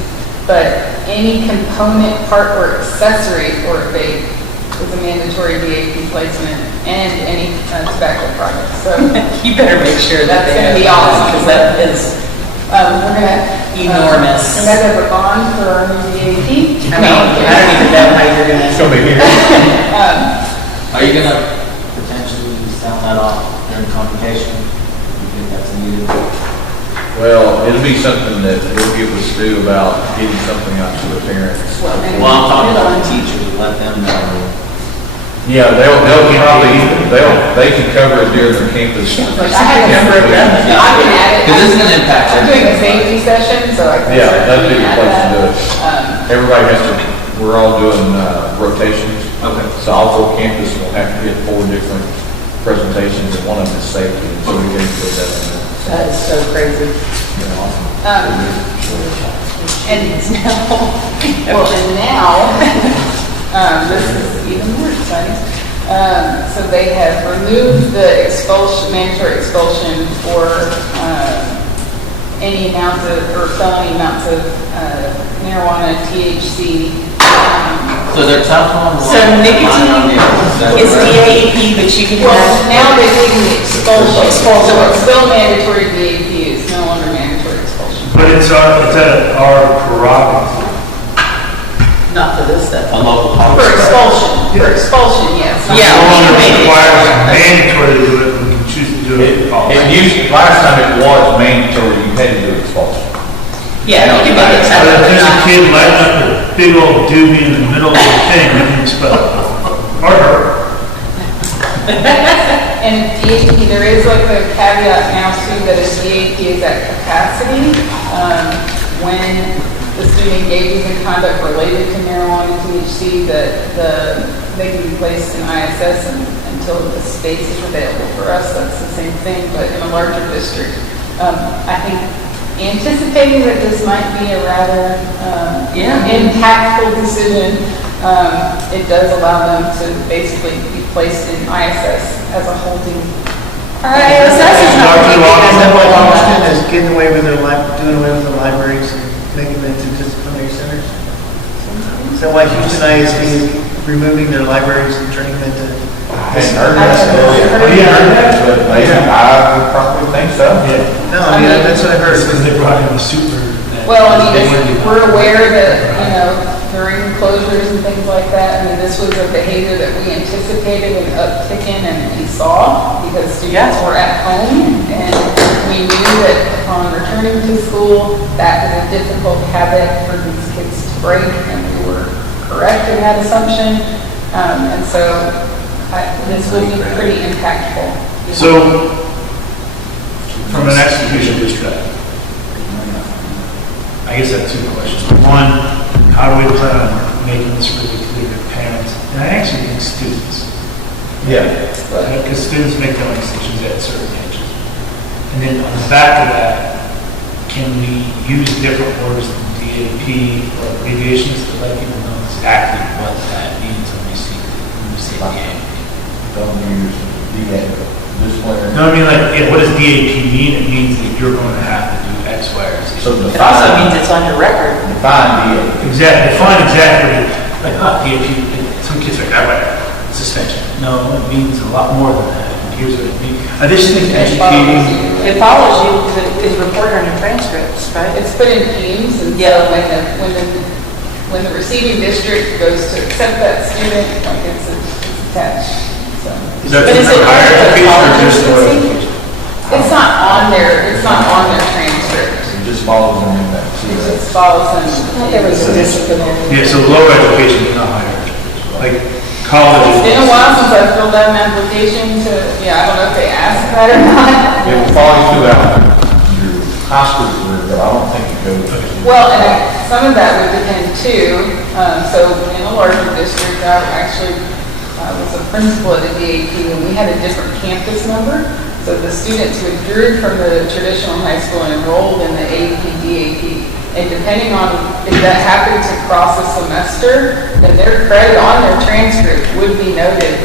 but any component, part, or accessory for a vape is a mandatory DAP placement, and any tobacco products. So You better make sure that that's they going to be have awesome. because that is We're going to enormous. we're going to have a bond for our new DAP. I don't even know how you're gonna. It's gonna be here. Are you gonna potentially sound that off during convocation? You think that's needed? Well, it'll be something that we'll give us to do about getting something out to the parents. Well, I'm talking about the teachers, let them know. Yeah, they'll probably, they can cover it during their campus. Like, I had a number of them. I can add it. Because this is gonna impact I'm doing a everything. safety session, so I can. Yeah, that'd be the certainly place to add do it. that. Everybody has to, we're all doing rotations. Okay. So all four campuses will have to get 4 different presentations, and one of them is safety, and so we can put that in there. That is so crazy. And now, this is even more exciting. So they have removed the expulsion, mandatory expulsion for any amounts of, or felony amounts of marijuana, THC. So they're tough on. So nicotine is DAP, but you can Well, have. now they're taking the expulsion. So it's still mandatory DAP, it's no longer mandatory expulsion. But it's at our prerogative. Not for this stuff. A local For policy. expulsion, yes. not- Yeah. No longer requires mandatory to do it, we can choose to do it. It used, last time it was mandatory, you had to do expulsion. Yeah, you can make it. But if there's a kid lighting up a big old doobie in the middle of the thing, we can expel. Or her. and DAP, there is like a caveat now too, that if DAP is at capacity, when the student engages in conduct related to marijuana and THC, they can be placed in ISS until the space is available. For us, that's the same thing, but in a larger district. I think anticipating that this might be a rather impactful decision, it does allow them to basically be placed in ISS as a holding. ISS is not Largely, keeping them what all Austin that. is getting away with doing away with the libraries and making them into disciplinary centers. Is that why Houston ISD is removing their libraries and turning them into? I hadn't heard that. But maybe I would probably think so. No, I mean, that's what I heard. Because they brought in the super. Well, I mean, we're aware that, during closures and things like that, I mean, this was a behavior that we anticipated an uptick in and we saw because students were at home, and we knew that upon returning to school, that was a difficult habit for these kids to break, and we were correct in that assumption. And so this will be pretty impactful. So, from an execution perspective, I guess I have two questions. One, how do we plan on making this really clear to parents? And I actually think students. Yeah. Because students make their own decisions at certain ages. And then on the back of that, can we use different words than DAP or abbreviations to let people know exactly what that means when we say DAP? Don't use DAP. Disciplinary. No, I mean, what does DAP mean? It means that you're going to have to do X, Y, or Z. So It also means it's on your record. define DAP. Exactly, define exactly, DAP, some kids are like, I write suspension. No, it means a lot more than that. Here's what it means. I just think educating. It follows you because it is reported on your transcripts, right? It's put in teams, and so when the receiving district goes to accept that student, like it's attached. So Is that But is it for higher education or just for college? education? it's not on their transcript. It just follows them in that. It just follows them. There was a disciplinary. Yeah, so lower education, not higher education. Like college. It's been a while since I filled out an application to, I don't know if they asked that or not. It will follow you throughout your high school career, but I don't think it goes. Well, and some of that would depend too. So in a larger district, I actually was a principal at a DAP, and we had a different campus number. So the students withdrew from the traditional high school and enrolled in the AP, DAP. And depending on if that happened to cross a semester, then their credit on their transcript would be noted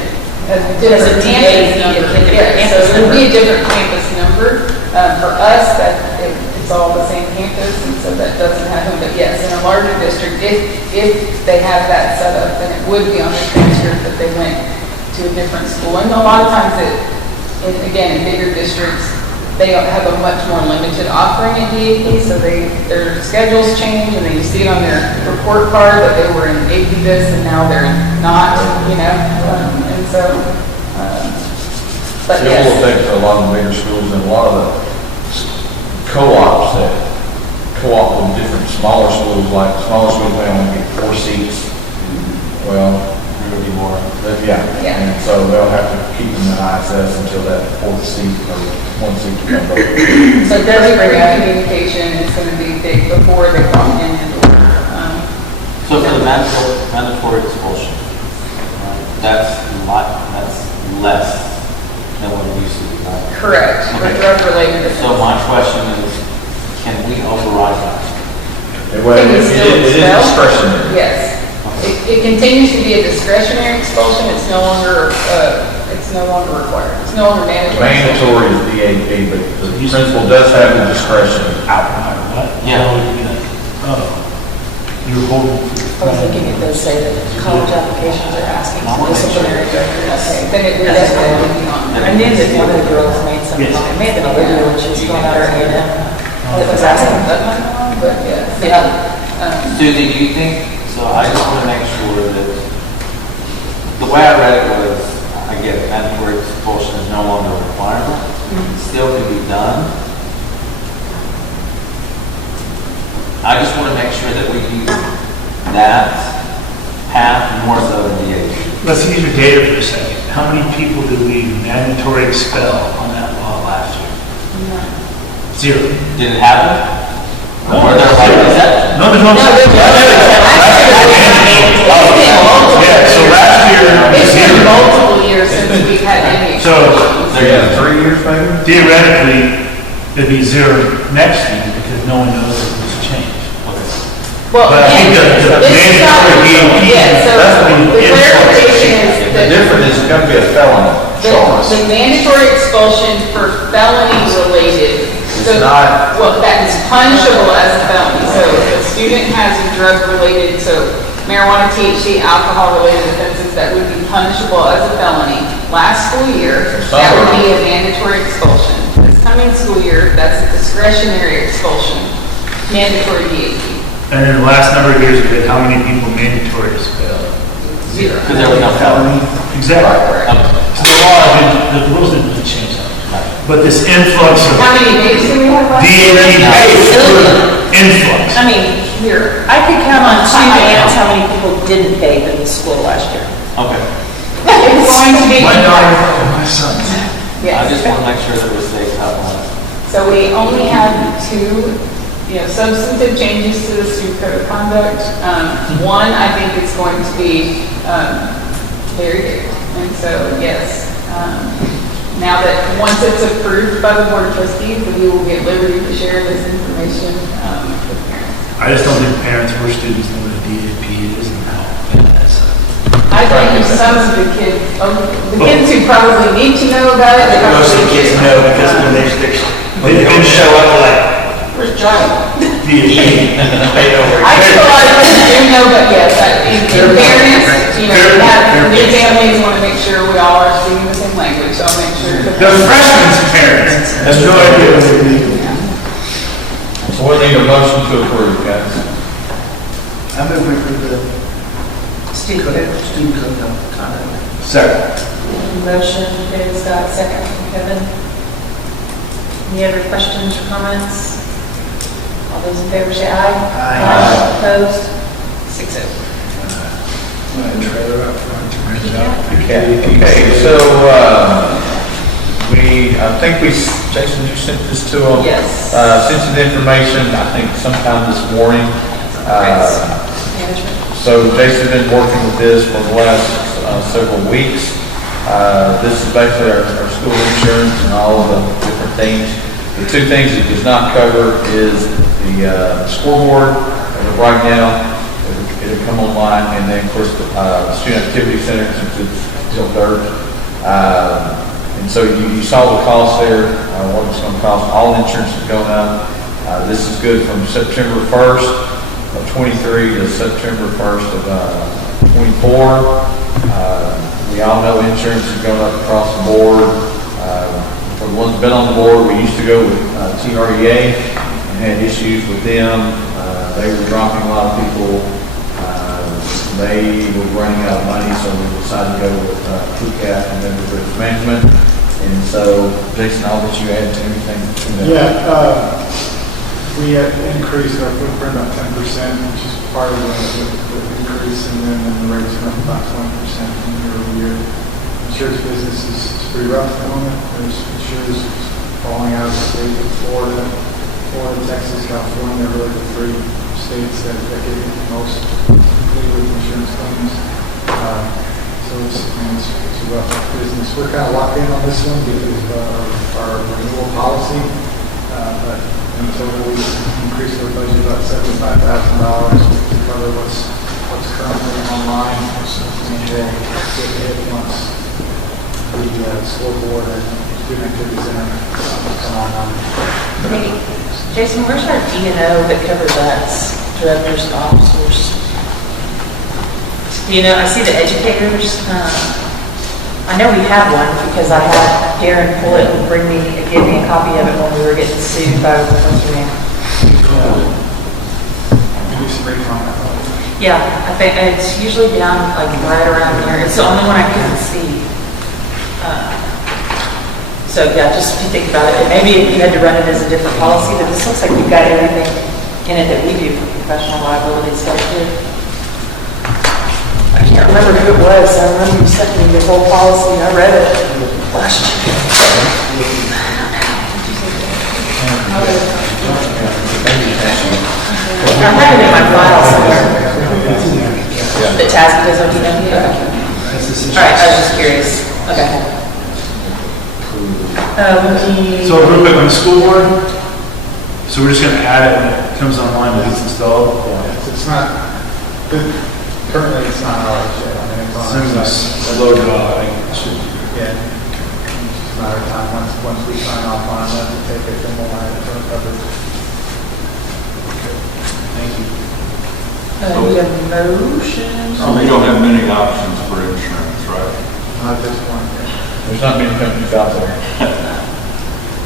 as a different campus number. Yeah, so it would be a different campus number. For us, it's all the same campus, and so that doesn't happen. But yes, in a larger district, if they have that set up, then it would be on the transcript that they went to a different school. And a lot of times again, in bigger districts, they have a much more limited offering at DAP, so their schedules change, and then you see it on their report card that they were in AP this and now they're not, and so, but It will yes. affect a lot of the bigger schools and a lot of the co-ops that co-op with different smaller schools, like smaller schools may only get 4 seats. Well, there will be more. Yeah. And so they'll have to keep them in ISS until that 4th seat or 1 seat comes over. So it does bring out communication, it's gonna be big before they walk in the door. So for the mandatory expulsion, that's less than what it used to be, right? Correct, for Okay. drug-related. So my question is, can we override that? Can we still It is expel? discretionary. Yes. It continues to be a discretionary expulsion, it's no longer required, it's no longer mandatory. Mandatory is DAP, but the principal does have the discretion. Out, what? Yeah. You're holding. I was thinking it does say that college applications are asking for disciplinary records. Okay, then it would definitely be on. I knew that one of the girls made some, it may have been Olivia when she was going out her A&M. That was asking. But yes. Yeah. Susie, do you think, so I just want to make sure that, the way I read it was, I get it, mandatory expulsion is no longer a requirement, it still can be done. I just want to make sure that we use that path more so than the other. Let's use your data for a second. how many people did we mandatory expel on that law last year? Zero. Did it happen? Or there like, is that? No, there's no. Yeah, so last year, It's been zero. multiple years since we've had any. So Yeah, 3 years maybe? theoretically, it'd be zero next year because no one knows if it's changed. Well, But I think again, the this is not, mandatory DEP, yeah, so that's the the clarification is The that difference is going to be a felony charge. the mandatory expulsion for felony related, so, not- well, that is punishable as a felony. So if a student has a drug related, so marijuana, THC, alcohol related offenses, that would be punishable as a felony. Last school year, that would be a mandatory expulsion. This coming school year, that's a discretionary expulsion, mandatory DEP. And in the last number of years, we had how many people mandatory expelled? Zero. Because there was no felony. Exactly. Correct. So the law, the rules didn't really change that. But this influx of How many days do we have left? DEP influx. I mean, Here. I could count on two hands how many people didn't vape in the school last year. Okay. It's going to be. My daughter and my son. I Yes. just want to make sure that we're safe out on it. So we only have two, substantive changes to the student code of conduct. One, I think it's going to be very big. And so, yes, now that, once it's approved by the Board of Trustees, we will get liberty to share this information with parents. I just don't think parents or students know what a DEP is and how bad that's. I think some of the kids who probably need to know about it. they Most of the probably kids do. know because when they don't show up, they're like, where's Johnny? DEP. They know where I think a lot of kids do know, but yes, in fairness, we have new families, want to make sure we all are speaking the same language, so I'll make sure. The freshman's parents have no idea what they do. So we need a motion to approve, guys. I move we approve the Student student code of conduct. Second. motion, David Scott, second from Kevin. Any other questions or comments? All those in favor say aye. Aye. Opposed? 6-0. Trailer up front. Okay, so, I think Jason, you sent this to them? Yes. Sent you the information, I think sometime this morning. Management. So Jason's been working with this for the last several weeks. This is basically our school insurance and all of the different things. The two things it does not cover is the scoreboard, as of right now, it'll come online, and then of course the student activity center, since it's still dirt. And so you saw the cost there, what it's going to cost. All insurance is going up. This is good from September 1st of 23 to September 1st of 24. We all know insurance is going up across the board. For the ones that have been on the board, we used to go with TREA and had issues with them. They were dropping a lot of people. They were running out of money, so we decided to go with PCAP and then with risk management. And so, Jason, I'll let you add to anything. We had increased our footprint about 10%, which is part of the increase, and then the rates went up about 20% from year over year. Insurance business is pretty rough at the moment. There's insurers falling out of the state of Florida, Texas, California, really the three states that get the most with insurance claims. So it's a rough business. We're kind of locked in on this one because of our renewal policy, but until we increase our budget about $75,000 to cover what's currently online, and we'll get hit once the scoreboard and student activity center come online. Hey, Jason, where's our D&O that covers us, directors and officers? I see the educators. I know we have one because I had Darren pull it and give me a copy of it when we were getting sued by what's her name? Do some recon. Yeah, I think it's usually down like right around there. It's the only one I couldn't see. So yeah, just if you think about it, and maybe if you had to run it as a different policy, but this looks like we've got everything in it that we do for professional liability stuff too. I can't remember who it was. I remember you sent me your whole policy. I read it last year. I have it in my file somewhere. The task is okay. All right, I was just curious. Okay. So real quick on the school board, so we're just gonna add it when it comes online, when it's installed. It's not, currently it's not ours yet. I mean, it's on our Seems site. loaded up, I think it should. Yeah. It's a matter of time, once we sign off on it, we'll take it, then we'll add it to our coverage. Thank you. Need a motion? So we don't have many options for insurance, right? Not this one. There's not many companies out there.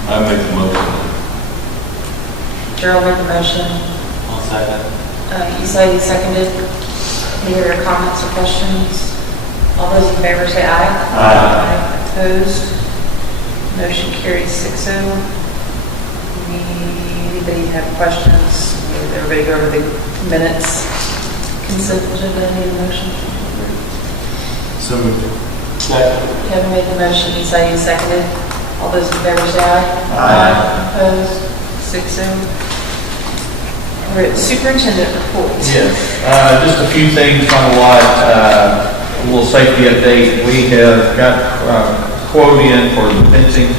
I make the motion. Gerald made the motion. I'll second. You seconded. Any other comments or questions? All those in favor say aye. Aye. Opposed? Motion carries 6-0. Anybody have questions? Everybody go over the minutes. Consent agenda, need a motion? So moved. Kevin made the motion, Isaiah seconded. All those in favor say aye. Aye. Opposed? 6-0. We're at superintendent reports. Yes, just a few things on what, a little safety update. We have got quote in for the fencing.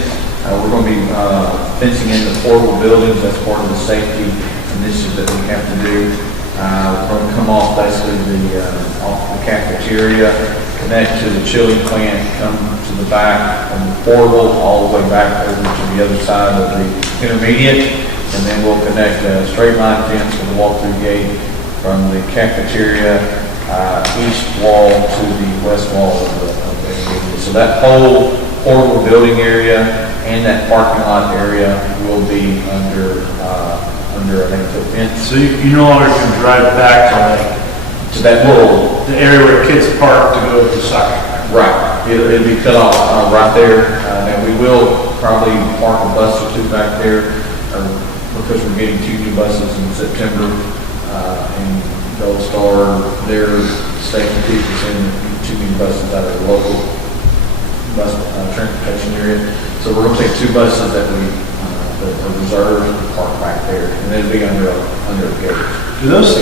We're going to be fencing in the portable buildings. That's part of the safety initiative that we have to do. We're going to come off basically off the cafeteria, connect to the chilling plant, come to the back of the portable, all the way back over to the other side of the intermediate, and then we'll connect a straight line fence with a walk-through gate from the cafeteria east wall to the west wall of the intermediate. So that whole portable building area and that parking lot area will be under I think the fence. So you no longer can drive back to like, To that little, the area where kids park to go to the soccer. right, it'll be cut off right there. And we will probably park a bus or two back there because we're getting 2 new buses in September. And Gold Star, their station teachers send 2 new buses out of the local bus transportation area. So we're going to take 2 buses that are reserved to park back there, and it'll be under a gate. Do those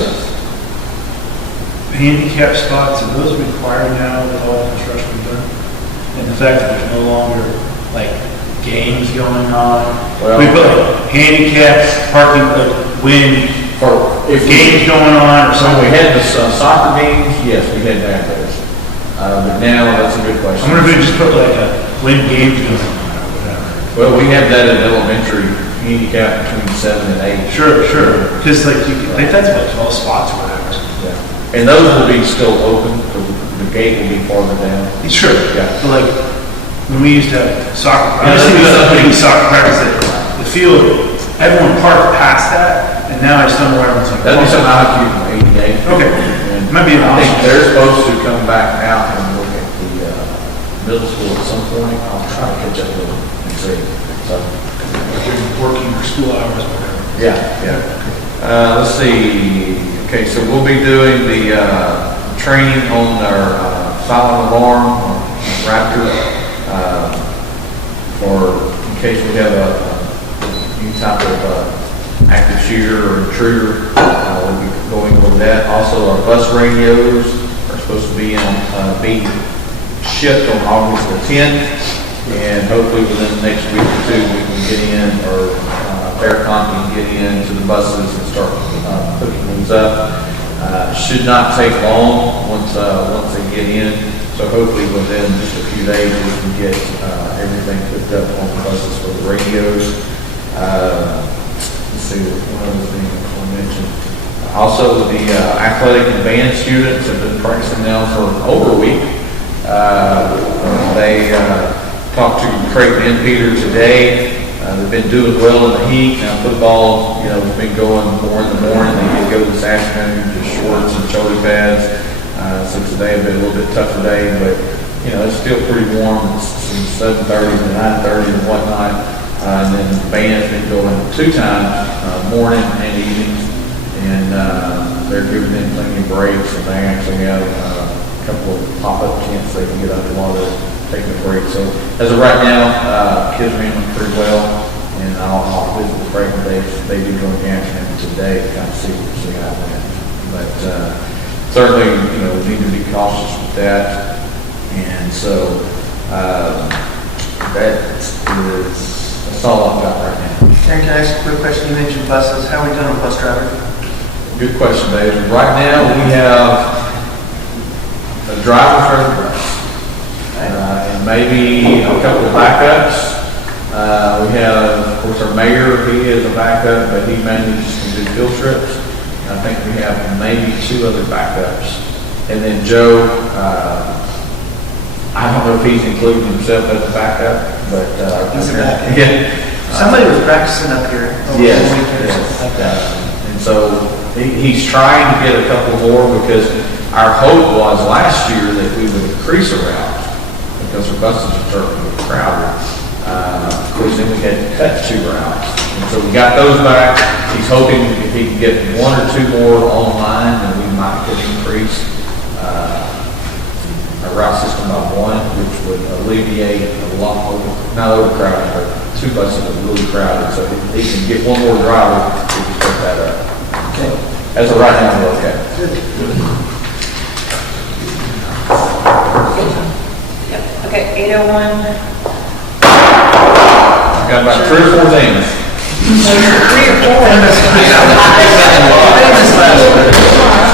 handicap spots, are those required now with all the construction we've done? And the fact that there's no longer like games going on? Well, We put like handicap parking, like when if games going on or So we something. had the soccer games, yes, we had to have those. But now, that's a good I question. wonder if we just put like a when games going on or whatever. Well, we have that at elementary, handicap between 7 and 8. Sure. Because like you can, like that's about 12 spots or whatever. Yeah. And those will be still open, the gate will be farther down. Sure. Yeah. But like, when we used to have soccer, I Yeah, was thinking that'd be about putting something- soccer practice at the field, everyone parked past that, and now I just don't know where everyone's like. That'd be something I have to from 88. Okay. And Might be an I think option. they're supposed to come back out and look at the middle school at some point. I'll try to catch up with them and see. So, Working or school hours or whatever. yeah. Let's see. Okay, so we'll be doing the training on our silent alarm Raptor for in case we have a new type of active shooter or intruder. We'll be going over that. Also, our bus radios are supposed to be be shipped on August the 10th, and hopefully within the next week or 2 we can get in, or Faircon can get into the buses and start hooking these up. Should not take long once they get in. So hopefully within just a few days we can get everything hooked up on the buses for the radios. Let's see, one other thing I want to mention. Also, the athletic and band students have been practicing now for over a week. They talked to Creighton and Peter today. They've been doing well in the heat. Now football, has been going more in the morning. They did go this afternoon, just shorts and shoulder pads. So today will be a little bit tougher day, but it's still pretty warm. It's from 7:30 to 9:30 and whatnot. And then the band's been going 2 times, morning and evening, and they're giving them plenty of breaks. And they actually have couple of pop-up tents they can get up while they're taking a break. So as of right now, kids are handling pretty well, and I'll visit with Frank and they do go in afternoon today to kind of see how it went. But certainly, we need to be cautious with that. And so that's all I've got right now. Karen, can I ask a quick question? You mentioned buses. How are we doing with bus drivers? Good question, David. Right now, we have a driver for the bus, and maybe a couple of backups. We have, of course, our mayor. He is a backup, but he mainly just can do field trips. I think we have maybe 2 other backups. And then Joe, I don't know if he's including himself as a backup, but He's a backup. Yeah. Somebody was practicing up here over Yes, the weekend or yes. something like that. And so he's trying to get a couple more, because our hope was last year that we would increase a route because our buses are starting to get crowded. Of course, then we had to cut 2 routes. And so we got those back. He's hoping if he can get 1 or 2 more online, then we might could increase our route system by 1, which would alleviate a lot of, not overcrowding, but 2 buses are really crowded. So if he can get 1 more driver, we can start that up. Okay. As of right now, we're okay. Yep, okay, 8:01. I've got about 3 or 4 things. 3 or 4.